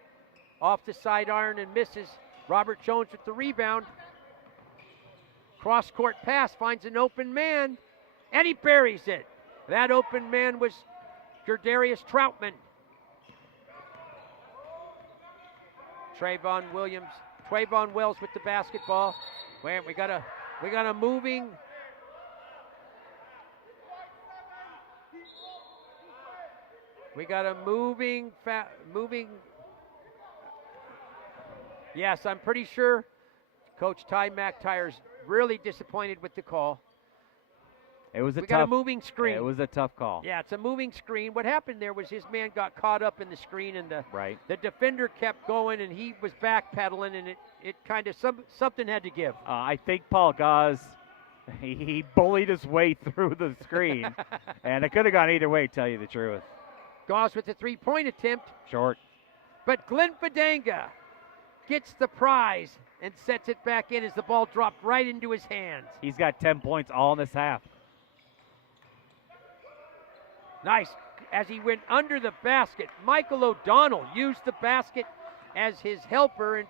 off the side iron and misses. Robert Jones with the rebound. Cross-court pass, finds an open man, and he buries it. That open man was Jerdarius Troutman. Trayvon Wells with the basketball. Wait, we got a moving. We got a moving. Yes, I'm pretty sure Coach Ty McTire's really disappointed with the call. We got a moving screen. It was a tough call. Yeah, it's a moving screen. What happened there was his man got caught up in the screen, and the defender kept going, and he was backpedaling, and it kind of something had to give. I think Paul Gauze, he bullied his way through the screen, and it could have gone either way, to tell you the truth. Gauze with the 3-point attempt. Short. But Glenn Fadanga gets the prize and sets it back in as the ball dropped right into his hands. He's got 10 points all in this half. Nice. As he went under the basket, Michael O'Donnell used the basket as his helper and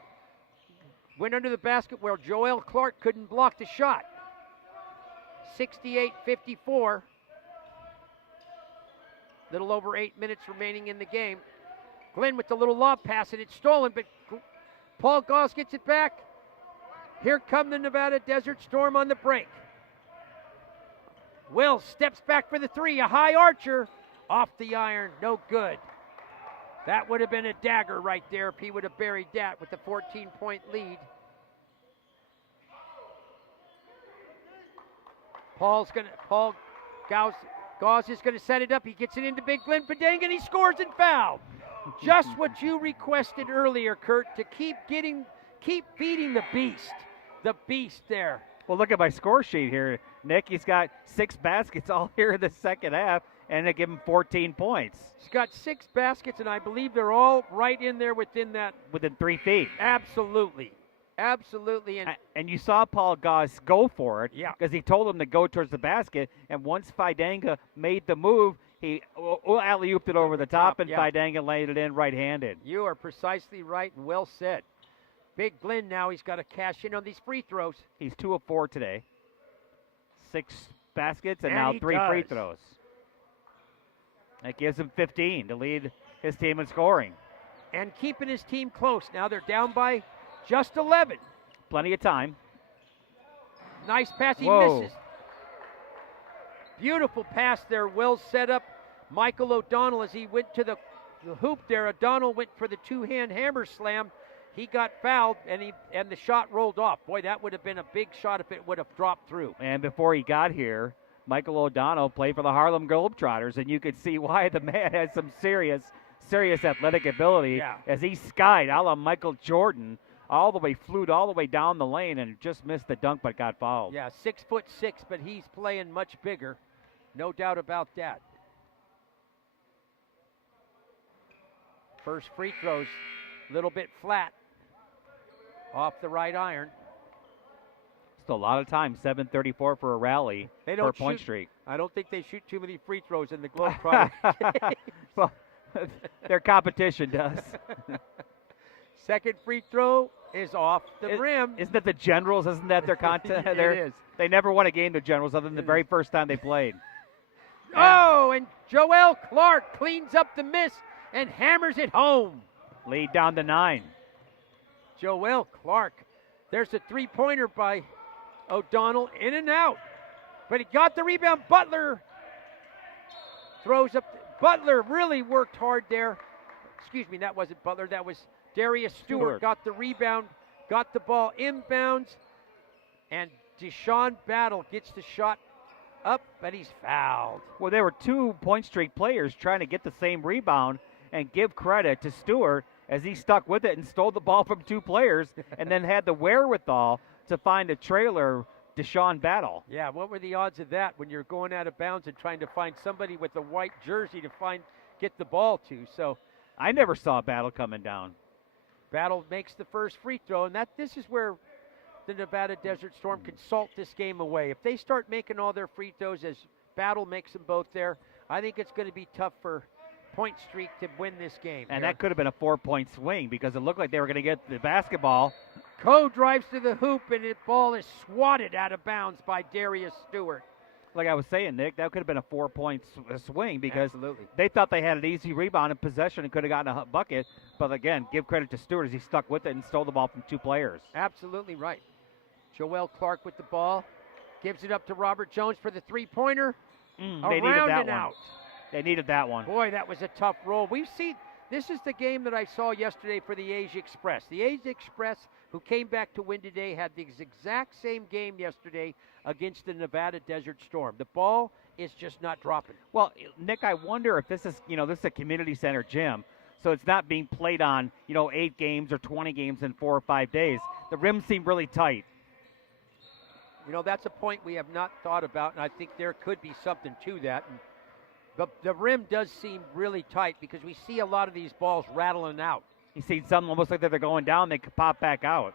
went under the basket where Joel Clark couldn't block the shot. 68-54. Little over 8 minutes remaining in the game. Glenn with the little lob pass, and it's stolen, but Paul Gauze gets it back. Here come the Nevada Desert Storm on the break. Will steps back for the three. A high archer. Off the iron. No good. That would have been a dagger right there if he would have buried that with the 14-point lead. Paul Gauss is going to set it up. He gets it into Big Glenn Fadanga, and he scores and foul. Just what you requested earlier, Kurt, to keep feeding the beast. The beast there. Well, look at my score sheet here, Nick. He's got 6 baskets all here in the second half, and they give him 14 points. He's got 6 baskets, and I believe they're all right in there within that. Within 3 feet. Absolutely. Absolutely. And you saw Paul Goss go for it Yeah. because he told him to go towards the basket. And once Fidanga made the move, he alley-ooped it over the top, and yeah. Fidanga laid it in right-handed. You are precisely right and well said. Big Glenn now, he's got to cash in on these free throws. He's 2 of 4 today. 6 baskets and And now he 3 free does. throws. That gives him 15 to lead his team in scoring. And keeping his team close. Now they're down by just 11. Plenty of time. Nice pass, he Whoa. misses. Beautiful pass there, well set up. Michael O'Donnell as he went to the hoop there. O'Donnell went for the two-hand hammer slam. He got fouled, and the shot rolled off. Boy, that would have been a big shot if it would have dropped through. And before he got here, Michael O'Donnell played for the Harlem Globetrotters, and you could see why the man has some serious athletic ability Yeah. as he skied a la Michael Jordan flew all the way down the lane and just missed the dunk but got fouled. Yeah, 6'6", but he's playing much bigger. No doubt about that. First free throws, a little bit flat. Off the right iron. Still a lot of time, 7:34 for a rally They for don't a point shoot- streak. I don't think they shoot too many free throws in the Globetrotters. Well, their competition does. Second free throw is off the rim. Isn't that the Generals? Isn't that their contest? It is. They never won a game, the Generals, other than the very first time they played. Oh, and Joel Clark cleans up the miss and hammers it home. Lead down to 9. Joel Clark. There's a three-pointer by O'Donnell, in and out. But he got the rebound. Butler throws up. Butler really worked hard there. Excuse me, that wasn't Butler. That was Darius Stewart. Got the rebound, got the ball inbounds, and Deshaun Battle gets the shot up, but he's fouled. Well, there were 2 point streak players trying to get the same rebound, and give credit to Stewart as he stuck with it and stole the ball from 2 players and then had the wherewithal to find a trailer, Deshaun Battle. Yeah, what were the odds of that when you're going out of bounds and trying to find somebody with a white jersey to get the ball to? So I never saw Battle coming down. Battle makes the first free throw, and this is where the Nevada Desert Storm can salt this game away. If they start making all their free throws as Battle makes them both there, I think it's going to be tough for Point Streak to win this game. And here. that could have been a 4-point swing because it looked like they were going to get the basketball. Coe drives to the hoop, and the ball is swatted out of bounds by Darius Stewart. Like I was saying, Nick, that could have been a 4-point swing because Absolutely. they thought they had an easy rebound and possession and could have gotten a bucket. But again, give credit to Stewart as he stuck with it and stole the ball from 2 players. Absolutely right. Joel Clark with the ball. Gives it up to Robert Jones for the three-pointer. They needed Around that and one. out. They needed that one. Boy, that was a tough roll. We've seen, this is the game that I saw yesterday for the Asia Express. The Asia Express, who came back to win today, had the exact same game yesterday against the Nevada Desert Storm. The ball is just not dropping. Well, Nick, I wonder if this is a community center gym, so it's not being played on, 8 games or 20 games in 4 or 5 days. The rims seem really tight. That's a point we have not thought about, and I think there could be something to that. But the rim does seem really tight because we see a lot of these balls rattling out. You see something almost like they're going down, they could pop back out.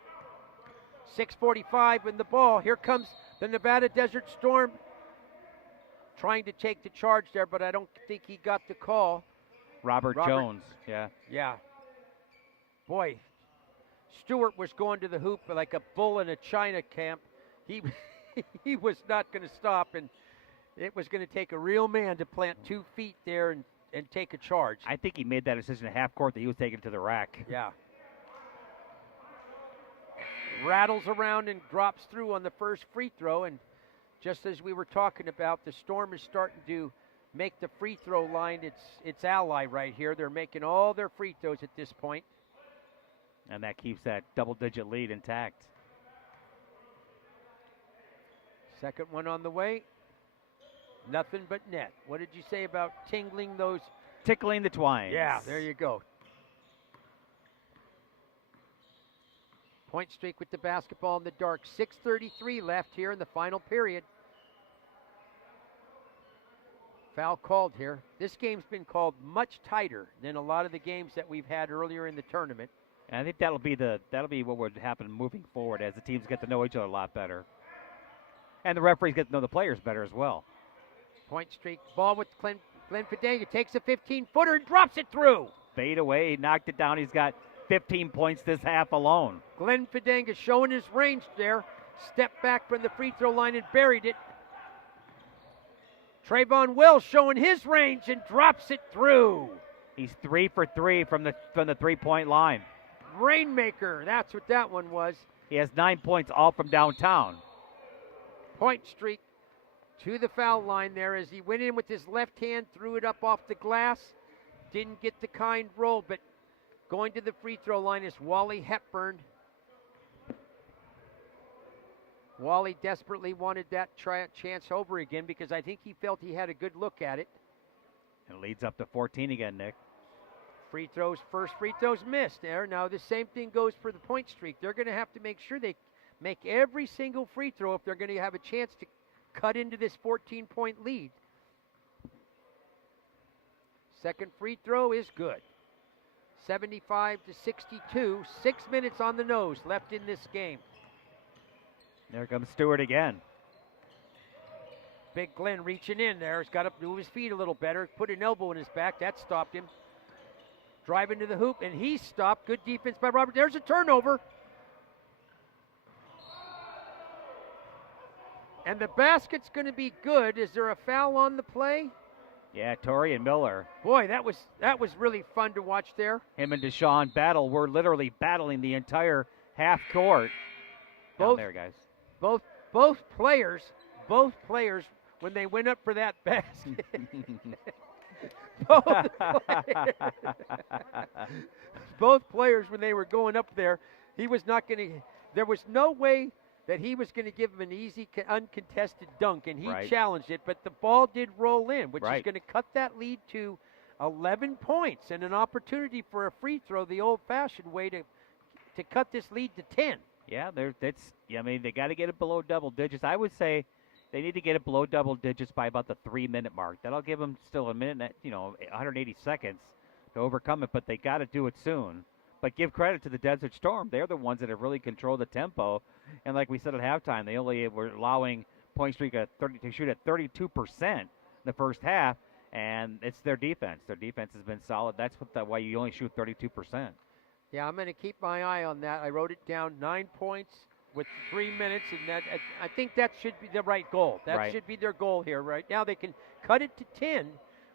6:45 in the ball. Here comes the Nevada Desert Storm trying to take the charge there, but I don't think he got the call. Robert Jones, yeah. Yeah. Boy, Stewart was going to the hoop like a bull in a China camp. He was not going to stop, and it was going to take a real man to plant 2 feet there and take a charge. I think he made that decision at half court that he was taking to the rack. Yeah. rattles around and drops through on the first free throw. And just as we were talking about, the Storm is starting to make the free throw line its ally right here. They're making all their free throws at this point. And that keeps that double-digit lead intact. Second one on the way. Nothing but net. What did you say about tingling those? Tickling the twines. Yeah, there you go. Point Streak with the basketball in the dark. 6:33 left here in the final period. Foul called here. This game's been called much tighter than a lot of the games that we've had earlier in the tournament. And I think that'll be what would happen moving forward as the teams get to know each other a lot better. And the referees get to know the players better as well. Point Streak ball with Glenn Fidanga. Takes a 15-footer and drops it through. Fade away, he knocked it down. He's got 15 points this half alone. Glenn Fidanga showing his range there. Stepped back from the free throw line and buried it. Trayvon Wells showing his range and drops it through. He's 3 for 3 from the 3-point line. Rainmaker, that's what that one was. He has 9 points all from downtown. Point Streak to the foul line there as he went in with his left hand, threw it up off the glass. Didn't get the kind roll, but going to the free throw line is Wally Hepburn. Wally desperately wanted that chance over again because I think he felt he had a good look at it. And leads up to 14 again, Nick. Free throws, first free throws missed there. Now the same thing goes for the Point Streak. They're going to have to make sure they make every single free throw if they're going to have a chance to cut into this 14-point lead. Second free throw is good. 75-62. 6 minutes on the nose left in this game. There comes Stewart again. Big Glenn reaching in there. He's got to move his feet a little better. Put an elbow in his back. That stopped him. Driving to the hoop, and he stopped. Good defense by Robert. There's a turnover. And the basket's going to be good. Is there a foul on the play? Yeah, Torrey and Miller. Boy, that was really fun to watch there. Him and Deshaun battle. We're literally battling the entire half court. Down there, guys. Both players, when they went up for that basket. Both players, when they were going up there, he was not going to. There was no way that he was going to give him an easy, uncontested dunk, and he challenged it. But the ball did roll in, which is going to cut that lead to 11 points and an opportunity for a free throw, the old-fashioned way to cut this lead to 10. Yeah, I mean, they got to get it below double digits. I would say they need to get it below double digits by about the 3-minute mark. That'll give them still a minute, 180 seconds to overcome it, but they got to do it soon. But give credit to the Desert Storm. They're the ones that have really controlled the tempo. And like we said at halftime, they only were allowing Point Streak to shoot at 32% in the first half, and it's their defense. Their defense has been solid. That's why you only shoot 32%. Yeah, I'm going to keep my eye on that. I wrote it down, 9 points with 3 minutes, and that I think that should be the right goal. That should be their goal here. Right now they can cut it to 10,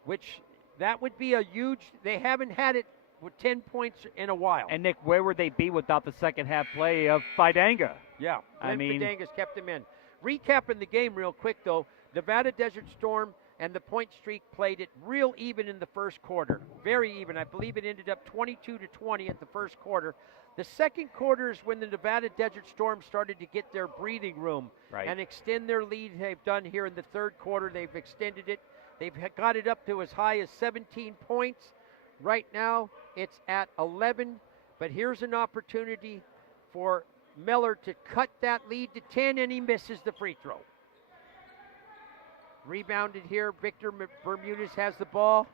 which that would be a huge – they haven't had it with 10 points in a while. And, Nick, where would they be without the second half play of Fidanga? Yeah, Fidanga's kept them in. Recapping the game real quick, though, Nevada Desert Storm and the Point Streak played it real even in the first quarter. Very even. I believe it ended up 22-20 at the first quarter. The second quarter is when the Nevada Desert Storm started to get their breathing room and extend their lead. They've done here in the third quarter. They've extended it. They've got it up to as high as 17 points. Right now, it's at 11. But here's an opportunity for Miller to cut that lead to 10, and he misses the free throw. Rebounded here. Victor Bermudez has the ball.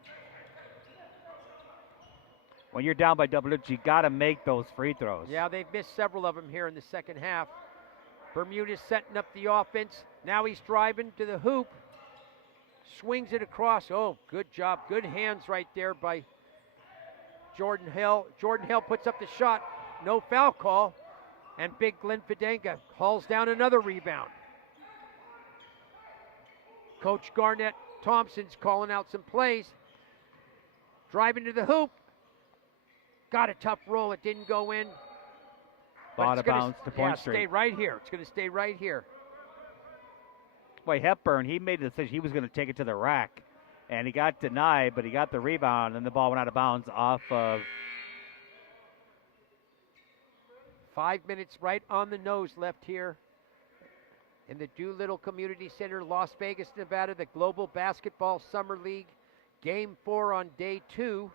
When you're down by double digits, you got to make those free throws. Yeah, they've missed several of them here in the second half. Bermudez setting up the offense. Now he's driving to the hoop. Swings it across. Oh, good job. Good hands right there by Jordan Hill. Jordan Hill puts up the shot. No foul call. And big Glenn Fidanga hauls down another rebound. Coach Garnett Thompson's calling out some plays. Driving to the hoop. Got a tough roll. It didn't go in. But Out it's of gonna bounds to Point stay Street. right here. It's going to stay right here. Boy, Hepburn, he made the decision he was going to take it to the rack. And he got denied, but he got the rebound, and the ball went out of bounds off of 5 minutes right on the nose left here in the Doolittle Community Center, Las Vegas, Nevada, the Global Basketball Summer League. Game 4 on day 2.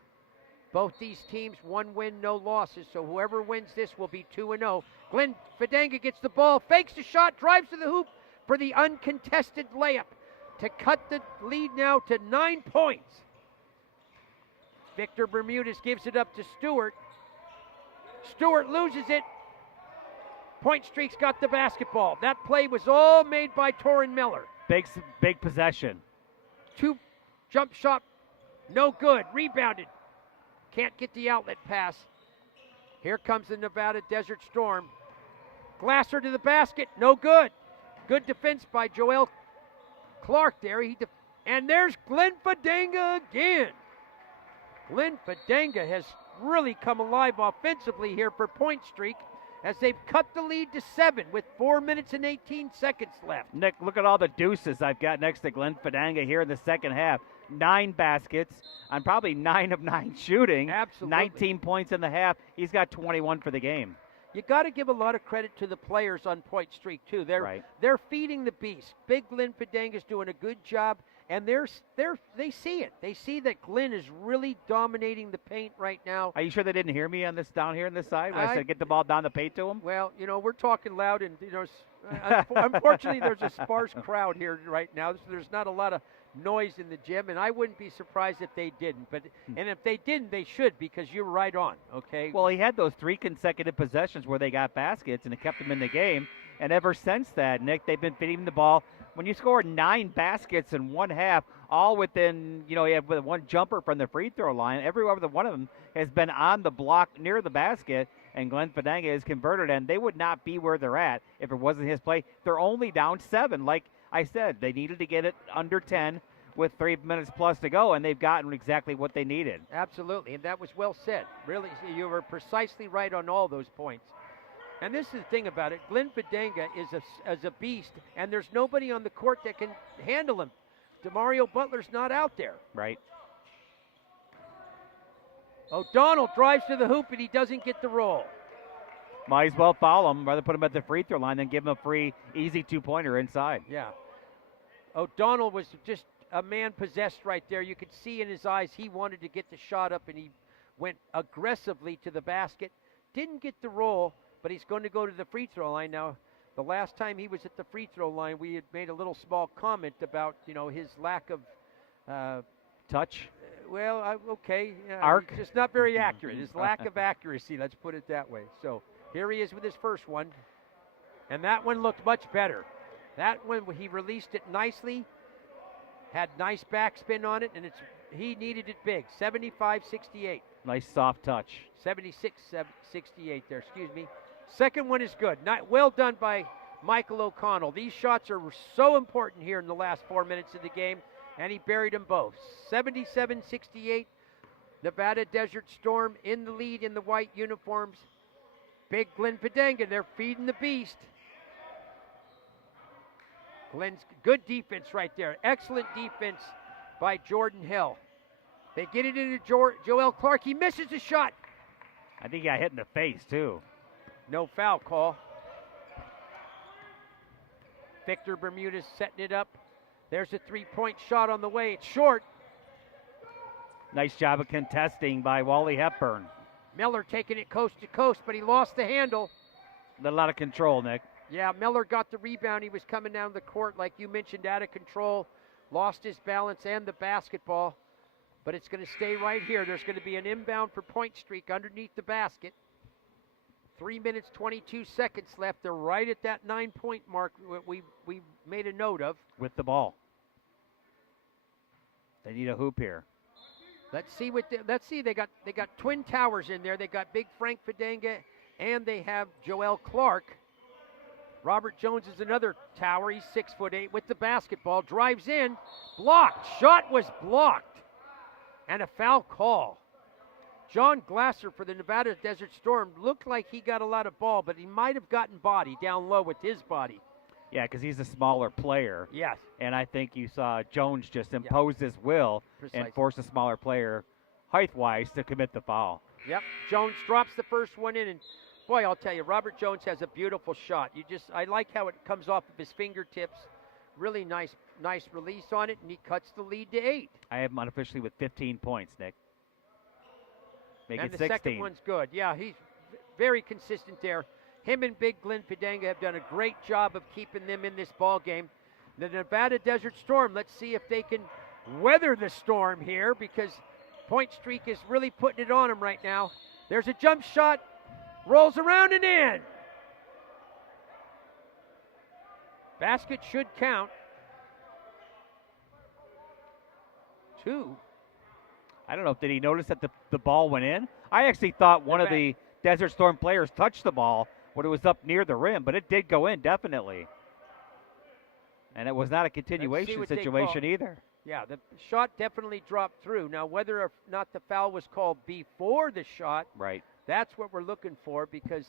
Both these teams, 1 win, no losses. So whoever wins this will be 2-0. Glenn Fidanga gets the ball, fakes the shot, drives to the hoop for the uncontested layup to cut the lead now to 9 points. Victor Bermudez gives it up to Stewart. Stewart loses it. Point Streak's got the basketball. That play was all made by Torrin Miller. big possession. 2 jump shot, no good. Rebounded. Can't get the outlet pass. Here comes the Nevada Desert Storm. Glasser to the basket, no good. Good defense by Joel Clark there. And there's Glenn Fidanga again. Glenn Fidanga has really come alive offensively here for Point Streak as they've cut the lead to 7 with 4 minutes and 18 seconds left. Nick, look at all the deuces I've got next to Glenn Fidanga here in the second half. 9 baskets on probably 9 of 9 shooting. Absolutely. 19 points in the half. He's got 21 for the game. You got to give a lot of credit to the players on Point Streak too. They're feeding the beast. Big Glenn Fidanga's doing a good job, and they see it. They see that Glenn is really dominating the paint right now. Are you sure they didn't hear me on this down here on this side when I said get the ball down the paint to him? Well, we're talking loud, and unfortunately, there's a sparse crowd here right now, so there's not a lot of noise in the gym, and I wouldn't be surprised if they didn't. And if they didn't, they should, because you're right on. Okay. Well, he had those 3 consecutive possessions where they got baskets, and it kept them in the game. And ever since that, Nick, they've been feeding the ball. When you score 9 baskets in one half, all within, you have with one jumper from the free throw line, every one of them has been on the block near the basket, and Glenn Fidanga is converted, and they would not be where they're at if it wasn't his play. They're only down 7. Like I said, they needed to get it under 10 with 3 minutes plus to go, and they've gotten exactly what they needed. Absolutely, and that was well said. Really, you were precisely right on all those points. And this is the thing about it. Glenn Fidanga is a beast, and there's nobody on the court that can handle him. DeMario Butler's not out there. Right. O'Donnell drives to the hoop, and he doesn't get the roll. Might as well foul him, rather put him at the free throw line than give him a free, easy 2-pointer inside. Yeah. O'Donnell was just a man possessed right there. You could see in his eyes he wanted to get the shot up, and he went aggressively to the basket. Didn't get the roll, but he's going to go to the free throw line. Now, the last time he was at the free throw line, we had made a little small comment about, his lack of touch. Okay. Arc. He's just not very accurate. His lack of accuracy, let's put it that way. So here he is with his first one. And that one looked much better. That one, he released it nicely, had nice backspin on it, and he needed it big. 75-68. Nice soft touch. 76-68 there, excuse me. Second one is good. Well done by Michael O'Connell. These shots are so important here in the last 4 minutes of the game, and he buried them both. 77-68. Nevada Desert Storm in the lead in the white uniforms. Big Glenn Fidanga, they're feeding the beast. Glenn's good defense right there. Excellent defense by Jordan Hill. They get it into Joel Clark. He misses the shot. I think he got hit in the face, too. No foul call. Victor Bermudez setting it up. There's a 3-point shot on the way. It's short. Nice job of contesting by Wally Hepburn. Miller taking it coast to coast, but he lost the handle. A lot of control, Nick. Yeah, Miller got the rebound. He was coming down the court, like you mentioned, out of control. Lost his balance and the basketball. But it's going to stay right here. There's going to be an inbound for Point Streak underneath the basket. 3 minutes, 22 seconds left. They're right at that 9-point mark we made a note of. With the ball. They need a hoop here. Let's see. They got twin towers in there. They got big Frank Fidanga, and they have Joel Clark. Robert Jones is another tower. He's 6'8" with the basketball. Drives in, blocked. Shot was blocked, and a foul call. John Glasser for the Nevada Desert Storm looked like he got a lot of ball, but he might have gotten body down low with his body. Yeah, because he's a smaller player. Yes. And I think you saw Jones just impose his will Precisely. and force a smaller player, height-wise, to commit the foul. Yep. Jones drops the first one in, and boy, I'll tell you, Robert Jones has a beautiful shot. I like how it comes off of his fingertips. Really nice release on it, and he cuts the lead to 8. I have him unofficially with 15 points, Nick. Make And it the 16. second one's good. Yeah, he's very consistent there. Him and Big Glenn Fidanga have done a great job of keeping them in this ball game. The Nevada Desert Storm, let's see if they can weather the storm here, because Point Streak is really putting it on them right now. There's a jump shot, rolls around and in. Basket should count. 2. I don't know. Did he notice that the ball went in? I actually thought one of the Desert Storm players touched the ball when it was up near the rim, but it did go in, definitely. And it was not a continuation what they situation call. either. Yeah, the shot definitely dropped through. Now, whether or not the foul was called before the shot, Right. that's what we're looking for, because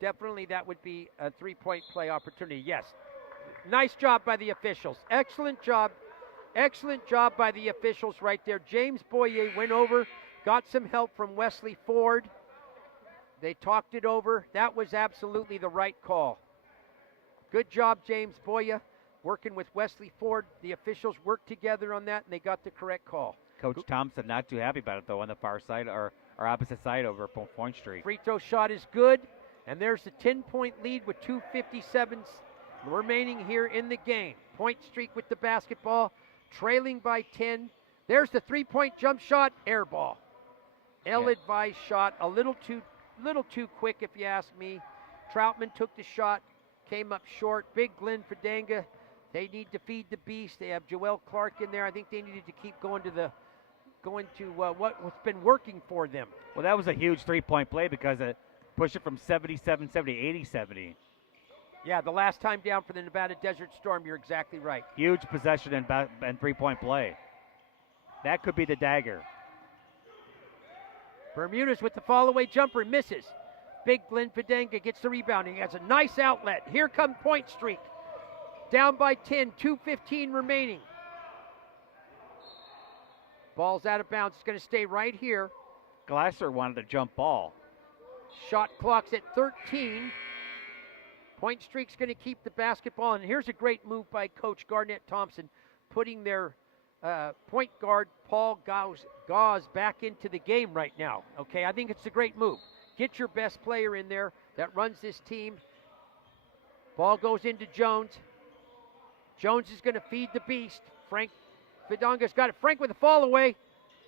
definitely that would be a 3-point play opportunity. Yes. Nice job by the officials. Excellent job. Excellent job by the officials right there. James Boyer went over, got some help from Wesley Ford. They talked it over. That was absolutely the right call. Good job, James Boyer, working with Wesley Ford. The officials worked together on that, and they got the correct call. Coach Thompson not too happy about it, though, on the far side, or opposite side over Point Street. Free throw shot is good, and there's the 10-point lead with 2:57 remaining here in the game. Point Streak with the basketball, trailing by 10. There's the 3-point jump shot, air ball. Ill-advised shot, a little too quick if you ask me. Troutman took the shot, came up short. Big Glenn Fidanga, they need to feed the beast. They have Joel Clark in there. I think they needed to keep going to what's been working for them. Well, that was a huge 3-point play because it pushed it from 77-70, 80-70. Yeah, the last time down for the Nevada Desert Storm, you're exactly right. Huge possession and 3-point play. That could be the dagger. Bermudez with the fall-away jumper, misses. Big Glenn Fidanga gets the rebound. He has a nice outlet. Here come Point Streak. Down by 10, 2:15 remaining. Ball's out of bounds. It's going to stay right here. Glasser wanted a jump ball. Shot clock's at 13. Point Streak's going to keep the basketball. And here's a great move by Coach Garnett Thompson, putting their point guard Paul Gauze back into the game right now. Okay, I think it's a great move. Get your best player in there that runs this team. Ball goes into Jones. Jones is going to feed the beast. Frank Fidanga's got it. Frank with a fall away.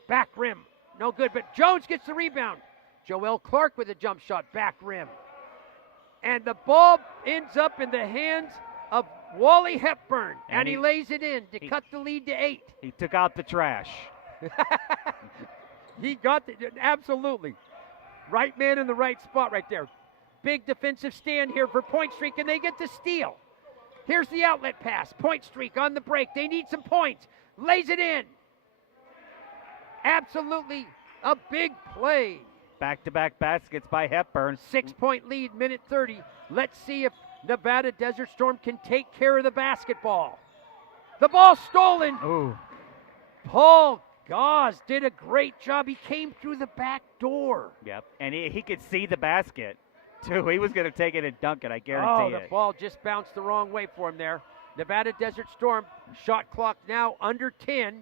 Back rim. No good, but Jones gets the rebound. Joel Clark with a jump shot. Back rim. And the ball ends up in the hands of Wally Hepburn. And he lays it in to cut the lead to 8. He took out the trash. He got absolutely. Right man in the right spot right there. Big defensive stand here for Point Streak, and they get the steal. Here's the outlet pass. Point Streak on the break. They need some points. Lays it in. Absolutely a big play. Back-to-back baskets by Hepburn. 6-point lead, minute 30. Let's see if Nevada Desert Storm can take care of the basketball. The ball stolen. Ooh. Paul Gauze did a great job. He came through the back door. Yep, and he could see the basket, too. He was going to take it and dunk it, I guarantee the ball just bounced the wrong way for him there. Nevada Desert Storm, shot clock now under 10.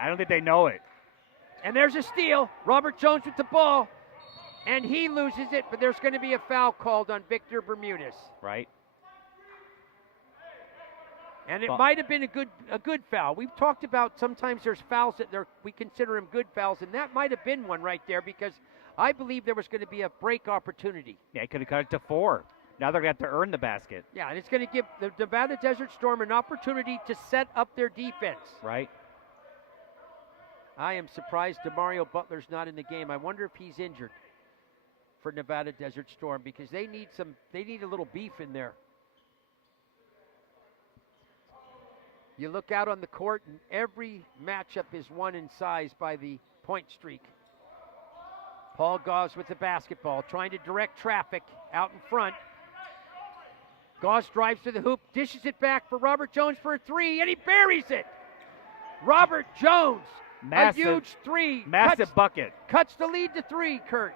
I don't think they know it. And there's a steal. Robert Jones with the ball, and he loses it, but there's going to be a foul called on Victor Bermudez. Right. And it might have been a good foul. We've talked about sometimes there's fouls that we consider them good fouls, and that might have been one right there, because I believe there was going to be a break opportunity. Yeah, he could have cut it to 4. Now they're going to have to earn the basket. Yeah, and it's going to give the Nevada Desert Storm an opportunity to set up their defense. Right. I am surprised DeMario Butler's not in the game. I wonder if he's injured for Nevada Desert Storm, because they need a little beef in there. You look out on the court, and every matchup is won in size by the Point Streak. Paul Gauze with the basketball, trying to direct traffic out in front. Gauze drives to the hoop, dishes it back for Robert Jones for a three, and he buries it. Robert Jones, a huge three. Massive bucket. Cuts the lead to 3, Kurt.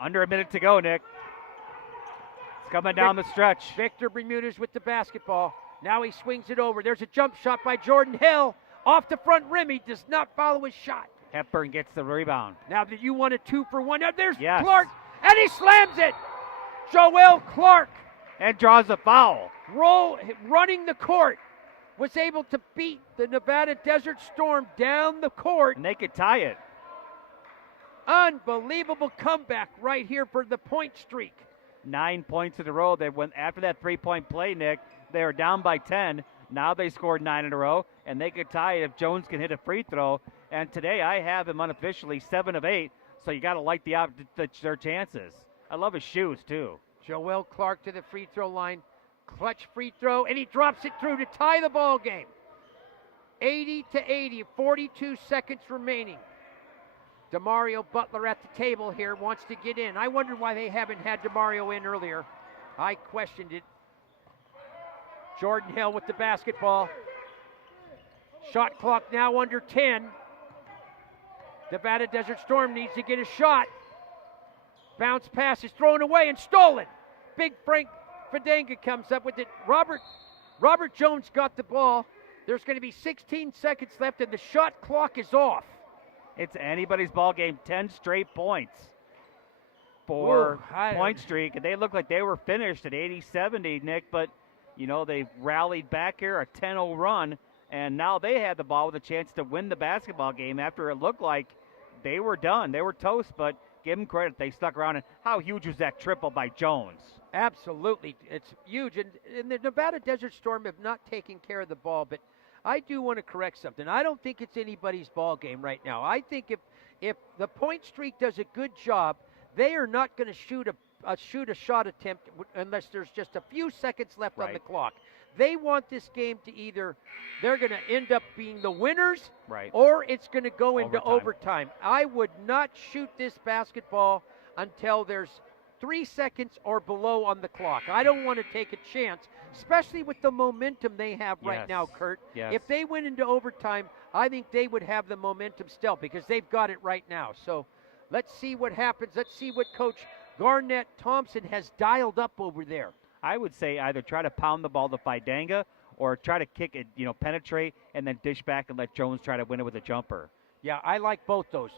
Under a minute to go, Nick. It's coming down the stretch. Victor Bermudez with the basketball. Now he swings it over. There's a jump shot by Jordan Hill. Off the front rim. He does not follow his shot. Hepburn gets the rebound. Now that you want a 2-for-1. Now there's Yes. Clark, and he slams it. Joel Clark, And draws a foul. running the court, was able to beat the Nevada Desert Storm down the court. And they could tie it. Unbelievable comeback right here for the point streak. 9 points in a row. They went after that 3-point play, Nick. They were down by 10. Now they scored 9 in a row, and they could tie it if Jones can hit a free throw. And today I have him unofficially 7 of 8, so you got to like their chances. I love his shoes, too. Joel Clark to the free throw line. Clutch free throw, and he drops it through to tie the ball game. 80-80, 42 seconds remaining. DeMario Butler at the table here wants to get in. I wonder why they haven't had DeMario in earlier. I questioned it. Jordan Hill with the basketball. Shot clock now under 10. Nevada Desert Storm needs to get a shot. Bounce pass is thrown away and stolen. Big Frank Fadanga comes up with it. Robert Jones got the ball. There's going to be 16 seconds left, and the shot clock is off. It's anybody's ball game. 10 straight points for Whoa, point streak. And they look like they were finished at 80-70, Nick. But, you know, they rallied back here, a 10-0 run. And now they had the ball with a chance to win the basketball game after it looked like they were done. They were toast, but give them credit. They stuck around. And how huge was that triple by Jones? Absolutely. It's huge. And the Nevada Desert Storm have not taken care of the ball, but I do want to correct something. I don't think it's anybody's ball game right now. I think if the point streak does a good job, they are not going to shoot a shot attempt unless there's just a few seconds left on the clock. They want this game to either they're going to end up being the winners, or it's going to go into overtime. I would not shoot this basketball until there's 3 seconds or below on the clock. I don't want to take a chance, especially with the momentum they have right now, Kurt. Yes. If they went into overtime, I think they would have the momentum still because they've got it right now. So let's see what happens. Let's see what Coach Garnett Thompson has dialed up over there. I would say either try to pound the ball to Fidanga or try to kick it, penetrate and then dish back and let Jones try to win it with a jumper. Yeah, I like both those.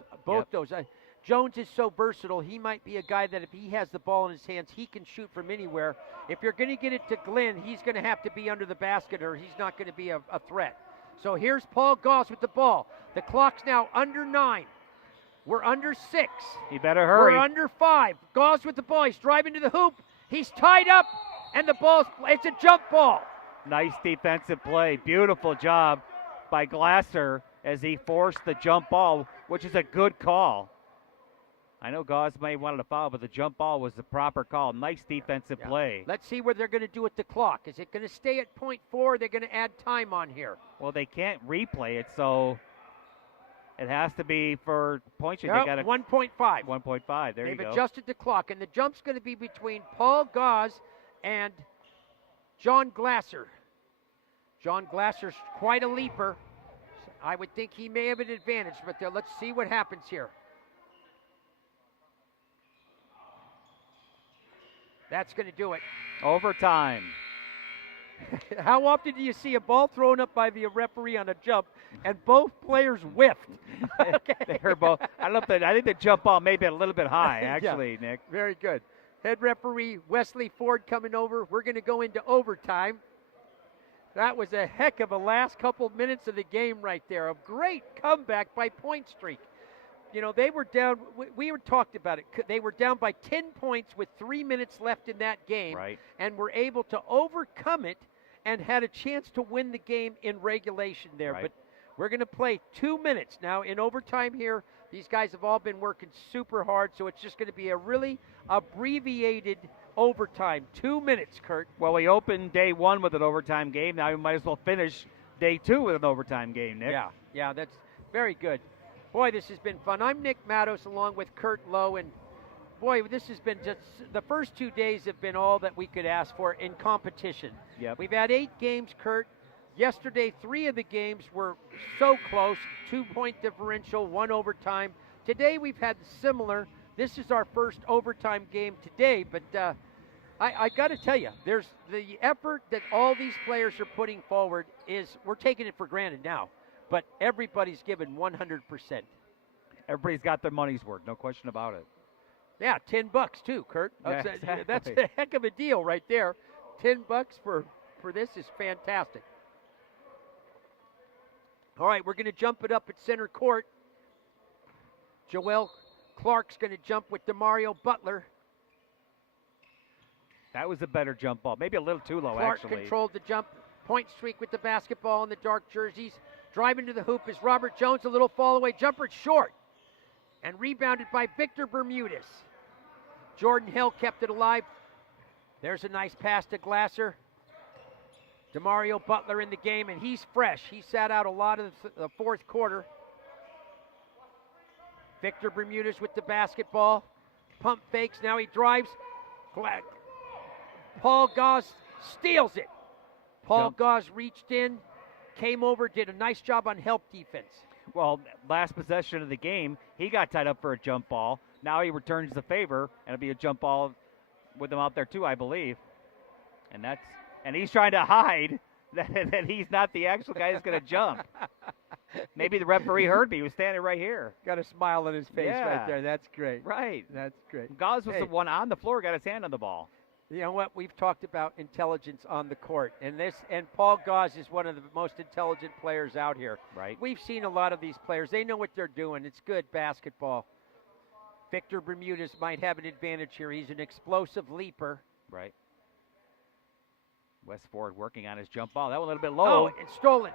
Jones is so versatile. He might be a guy that if he has the ball in his hands, he can shoot from anywhere. If you're going to get it to Glenn, he's going to have to be under the basket or he's not going to be a threat. So here's Paul Gauze with the ball. The clock's now under 9. We're under 6. He better hurry. We're under 5. Gauze with the ball. He's driving to the hoop. He's tied up, and it's a jump ball. Nice defensive play. Beautiful job by Glasser as he forced the jump ball, which is a good call. I know Gauze may have wanted a foul, but the jump ball was the proper call. Nice defensive play. Let's see what they're going to do with the clock. Is it going to stay at .4? Or they're going to add time on here. Well, they can't replay it, so it has to be for points. Yep, 1.5. 1.5. There you go. They've adjusted the clock, and the jump's going to be between Paul Gauze and John Glasser. John Glasser's quite a leaper. I would think he may have an advantage, but let's see what happens here. That's going to do it. Overtime. How often do you see a ball thrown up by the referee on a jump and both players whiffed? Okay. They heard both. I think the jump ball may be a little bit high, actually, Nick. Very good. Head referee Wesley Ford coming over. We're going to go into overtime. That was a heck of a last couple minutes of the game right there. A great comeback by Point Streak. They were down. We talked about it. They were down by 10 points with 3 minutes left in that game, and were able to overcome it and had a chance to win the game in regulation there. But we're going to play 2 minutes now in overtime here. These guys have all been working super hard, so it's just going to be a really abbreviated overtime. 2 minutes, Kurt. Well, we opened day 1 with an overtime game. Now we might as well finish day 2 with an overtime game, Nick. Yeah, that's very good. Boy, this has been fun. I'm Nick Matos along with Kurt Lowe, and boy, this has been just the first 2 days have been all that we could ask for in competition. Yep. We've had 8 games, Kurt. Yesterday, 3 of the games were so close, 2-point differential, 1 overtime. Today, we've had similar. This is our first overtime game today, but I got to tell you, there's the effort that all these players are putting forward is we're taking it for granted now, but everybody's given 100%. Everybody's got their money's worth, no question about it. Yeah, $10 too, Kurt. Yeah, That's exactly. a heck of a deal right there. $10 for this is fantastic. All right, we're going to jump it up at center court. Joel Clark's going to jump with DeMario Butler. That was a better jump ball. Maybe a little too low, Clark actually. controlled the jump. Point streak with the basketball in the dark jerseys. Driving to the hoop is Robert Jones. A little fall away jumper short. And rebounded by Victor Bermudez. Jordan Hill kept it alive. There's a nice pass to Glasser. DeMario Butler in the game, and he's fresh. He sat out a lot of the fourth quarter. Victor Bermudez with the basketball. Pump fakes. Now he drives. Paul Gauze steals it. Paul Gauze reached in, came over, did a nice job on help defense. Well, last possession of the game, he got tied up for a jump ball. Now he returns the favor, and it'll be a jump ball with him out there too, I believe. And he's trying to hide that he's not the actual guy that's going to jump. Maybe the referee heard me. He was standing right here. Got a smile on his face Yeah. right there. That's great. Right. That's great. Gauze was Hey. the one on the floor, got his hand on the ball. You know what? We've talked about intelligence on the court, and Paul Gauze is one of the most intelligent players out here. Right. We've seen a lot of these players. They know what they're doing. It's good basketball. Victor Bermudez might have an advantage here. He's an explosive leaper. Right. West Ford working on his jump ball. That one a little bit low Oh, and stolen.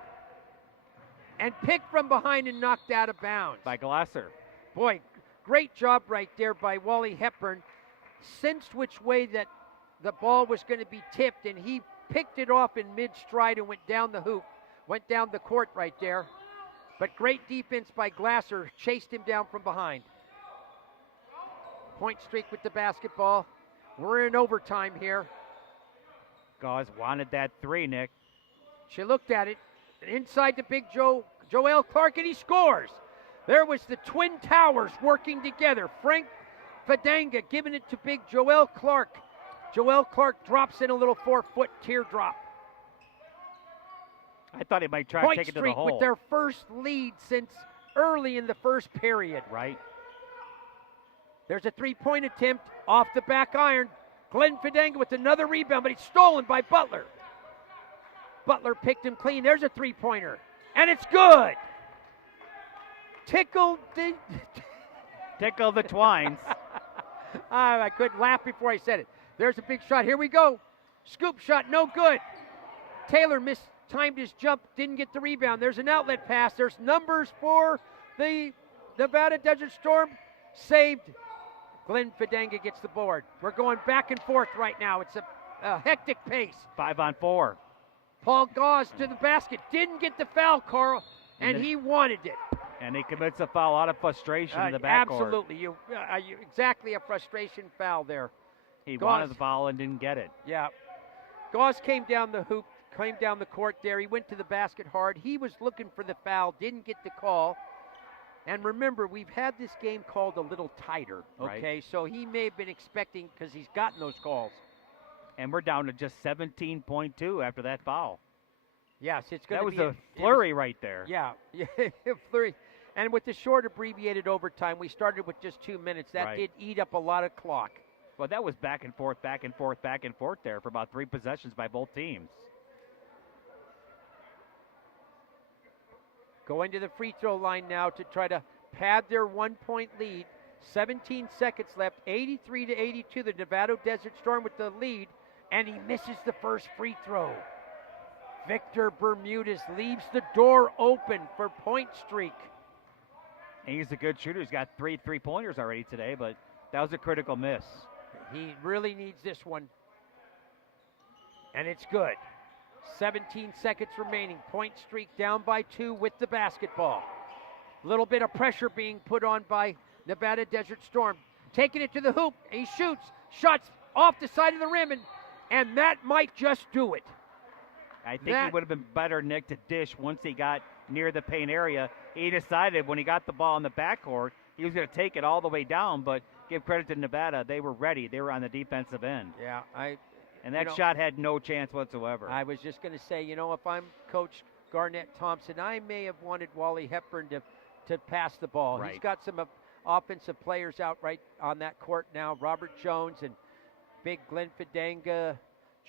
And picked from behind and knocked out of bounds. by Glasser. Boy, great job right there by Wally Hepburn. Sensed which way that the ball was going to be tipped, and he picked it off in mid-stride and went down the hoop, went down the court right there. But great defense by Glasser, chased him down from behind. Point streak with the basketball. We're in overtime here. Gauze wanted that three, Nick. She looked at it, inside the big Joel Clark, and he scores. There was the Twin Towers working together. Frank Fadanga giving it to big Joel Clark. Joel Clark drops in a little 4-foot teardrop. I thought he might try Point to take it to the streak hole. with their first lead since early in the first period. Right. There's a three-point attempt off the back iron. Glenn Fadanga with another rebound, but it's stolen by Butler. Butler picked him clean. There's a three-pointer, and it's good. Tickle the... Tickle the twines. I couldn't laugh before I said it. There's a big shot. Here we go. Scoop shot, no good. Taylor mistimed his jump, didn't get the rebound. There's an outlet pass. There's numbers for the Nevada Desert Storm. Saved. Glenn Fadanga gets the board. We're going back and forth right now. It's a hectic pace. 5-on-4. Paul Gauze to the basket. Didn't get the foul, Carl, and he wanted it. And he commits a foul out of frustration in the backcourt. Absolutely. Exactly a frustration foul there. He Gauze. wanted the foul and didn't get it. Yeah. Gauze came down the hoop, came down the court there. He went to the basket hard. He was looking for the foul, didn't get the call. And remember, we've had this game called a little tighter, okay? Right. So he may have been expecting, because he's gotten those calls. And we're down to just 17.2 after that foul. Yes, it's going That to was be a flurry right there. Yeah, flurry. And with the short abbreviated overtime, we started with just 2 minutes. That Right. did eat up a lot of clock. Well, that was back and forth, back and forth, back and forth there for about 3 possessions by both teams. Going to the free throw line now to try to pad their 1-point lead. 17 seconds left, 83-82. The Nevada Desert Storm with the lead, and he misses the first free throw. Victor Bermudez leaves the door open for point streak. And he's a good shooter. He's got 3 3-pointers already today, but that was a critical miss. He really needs this one. And it's good. 17 seconds remaining. Point streak down by 2 with the basketball. Little bit of pressure being put on by Nevada Desert Storm. Taking it to the hoop. He shoots. Shots off the side of the rim, and that might just do it. I think he would have been better, Nick, to dish once he got near the paint area. He decided when he got the ball in the backcourt, he was going to take it all the way down, but give credit to Nevada. They were ready. They were on the defensive end. Yeah, And that shot had no chance whatsoever. I was just going to say, if I'm Coach Garnett Thompson, I may have wanted Wally Hepburn to pass the ball. Right. He's got some offensive players out right on that court now. Robert Jones and big Glenn Fidanga,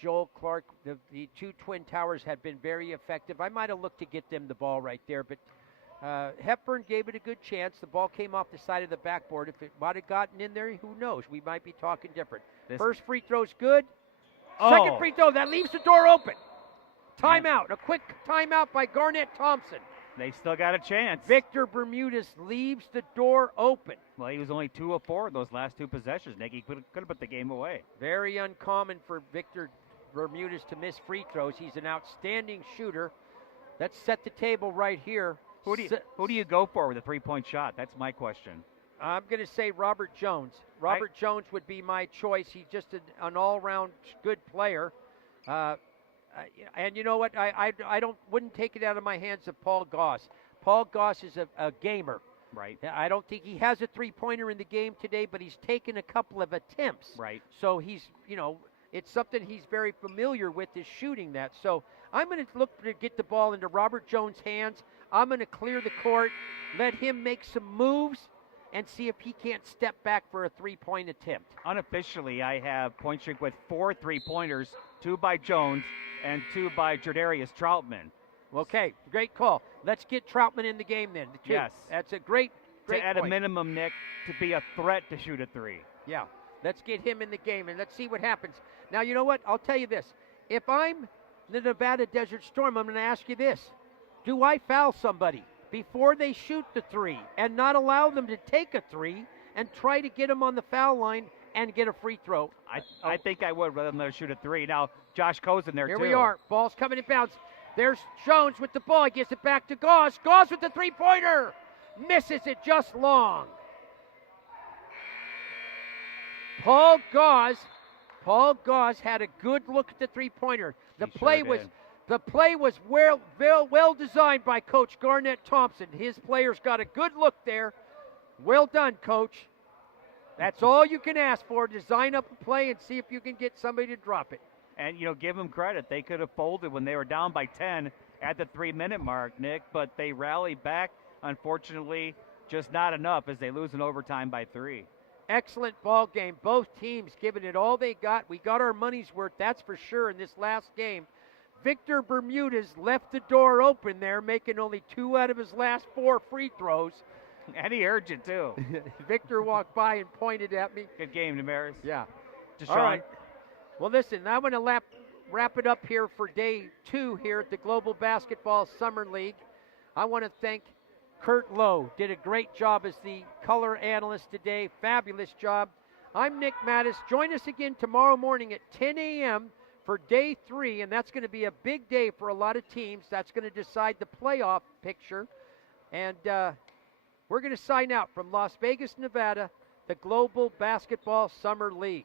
Joel Clark. The two Twin Towers had been very effective. I might have looked to get them the ball right there, but Hepburn gave it a good chance. The ball came off the side of the backboard. If it might have gotten in there, who knows? We might be talking different. First free throw's good. Second free throw, that leaves the door open. Timeout, a quick timeout by Garnett Thompson. They still got a chance. Victor Bermudez leaves the door open. Well, he was only 2 of 4 in those last 2 possessions, Nick. He could have put the game away. Very uncommon for Victor Bermudez to miss free throws. He's an outstanding shooter. Let's set the table right here. Who do you go for with a three-point shot? That's my question. I'm going to say Robert Jones. Robert Jones would be my choice. He's just an all-round good player. And you know what? I wouldn't take it out of my hands of Paul Goss. Paul Goss is a gamer. Right. I don't think he has a three-pointer in the game today, but he's taken a couple of attempts. Right. So he's, it's something he's very familiar with, is shooting that. So I'm going to look to get the ball into Robert Jones' hands. I'm going to clear the court, let him make some moves, and see if he can't step back for a three-point attempt. Unofficially, I have point streak with 4 3-pointers, 2 by Jones and 2 by Jardarius Troutman. Okay, great call. Let's get Troutman in the game then. Yes. That's a great At point. a minimum, Nick, to be a threat to shoot a 3. Yeah, let's get him in the game, and let's see what happens. Now, you know what? I'll tell you this. If I'm the Nevada Desert Storm, I'm going to ask you this. Do I foul somebody before they shoot the 3 and not allow them to take a 3 and try to get them on the foul line and get a free throw? I think I would rather than shoot a 3. Now, Josh Coe's in there, Here too. we are. Ball's coming in bounds. There's Jones with the ball. He gives it back to Goss. Goss with the three-pointer. Misses it just long. Paul Goss had a good look at the three-pointer. The play was well designed by Coach Garnett Thompson. His players got a good look there. Well done, Coach. That's all you can ask for. Design up a play and see if you can get somebody to drop it. And, give them credit. They could have folded when they were down by 10 at the 3-minute mark, Nick, but they rallied back. Unfortunately, just not enough as they lose in overtime by 3. Excellent ball game. Both teams giving it all they got. We got our money's worth, that's for sure, in this last game. Victor Bermudez left the door open there, making only 2 out of his last 4 free throws. And he urged it, too. Victor walked by and pointed at me. Good game, Damaris. Yeah. Deshaun. All right. Well, listen, I'm going to wrap it up here for day 2 here at the Global Basketball Summer League. I want to thank Kurt Lowe. Did a great job as the color analyst today. Fabulous job. I'm Nick Mattis. Join us again tomorrow morning at 10 a.m. for day 3, and that's going to be a big day for a lot of teams. That's going to decide the playoff picture. And we're going to sign out from Las Vegas, Nevada, the Global Basketball Summer League.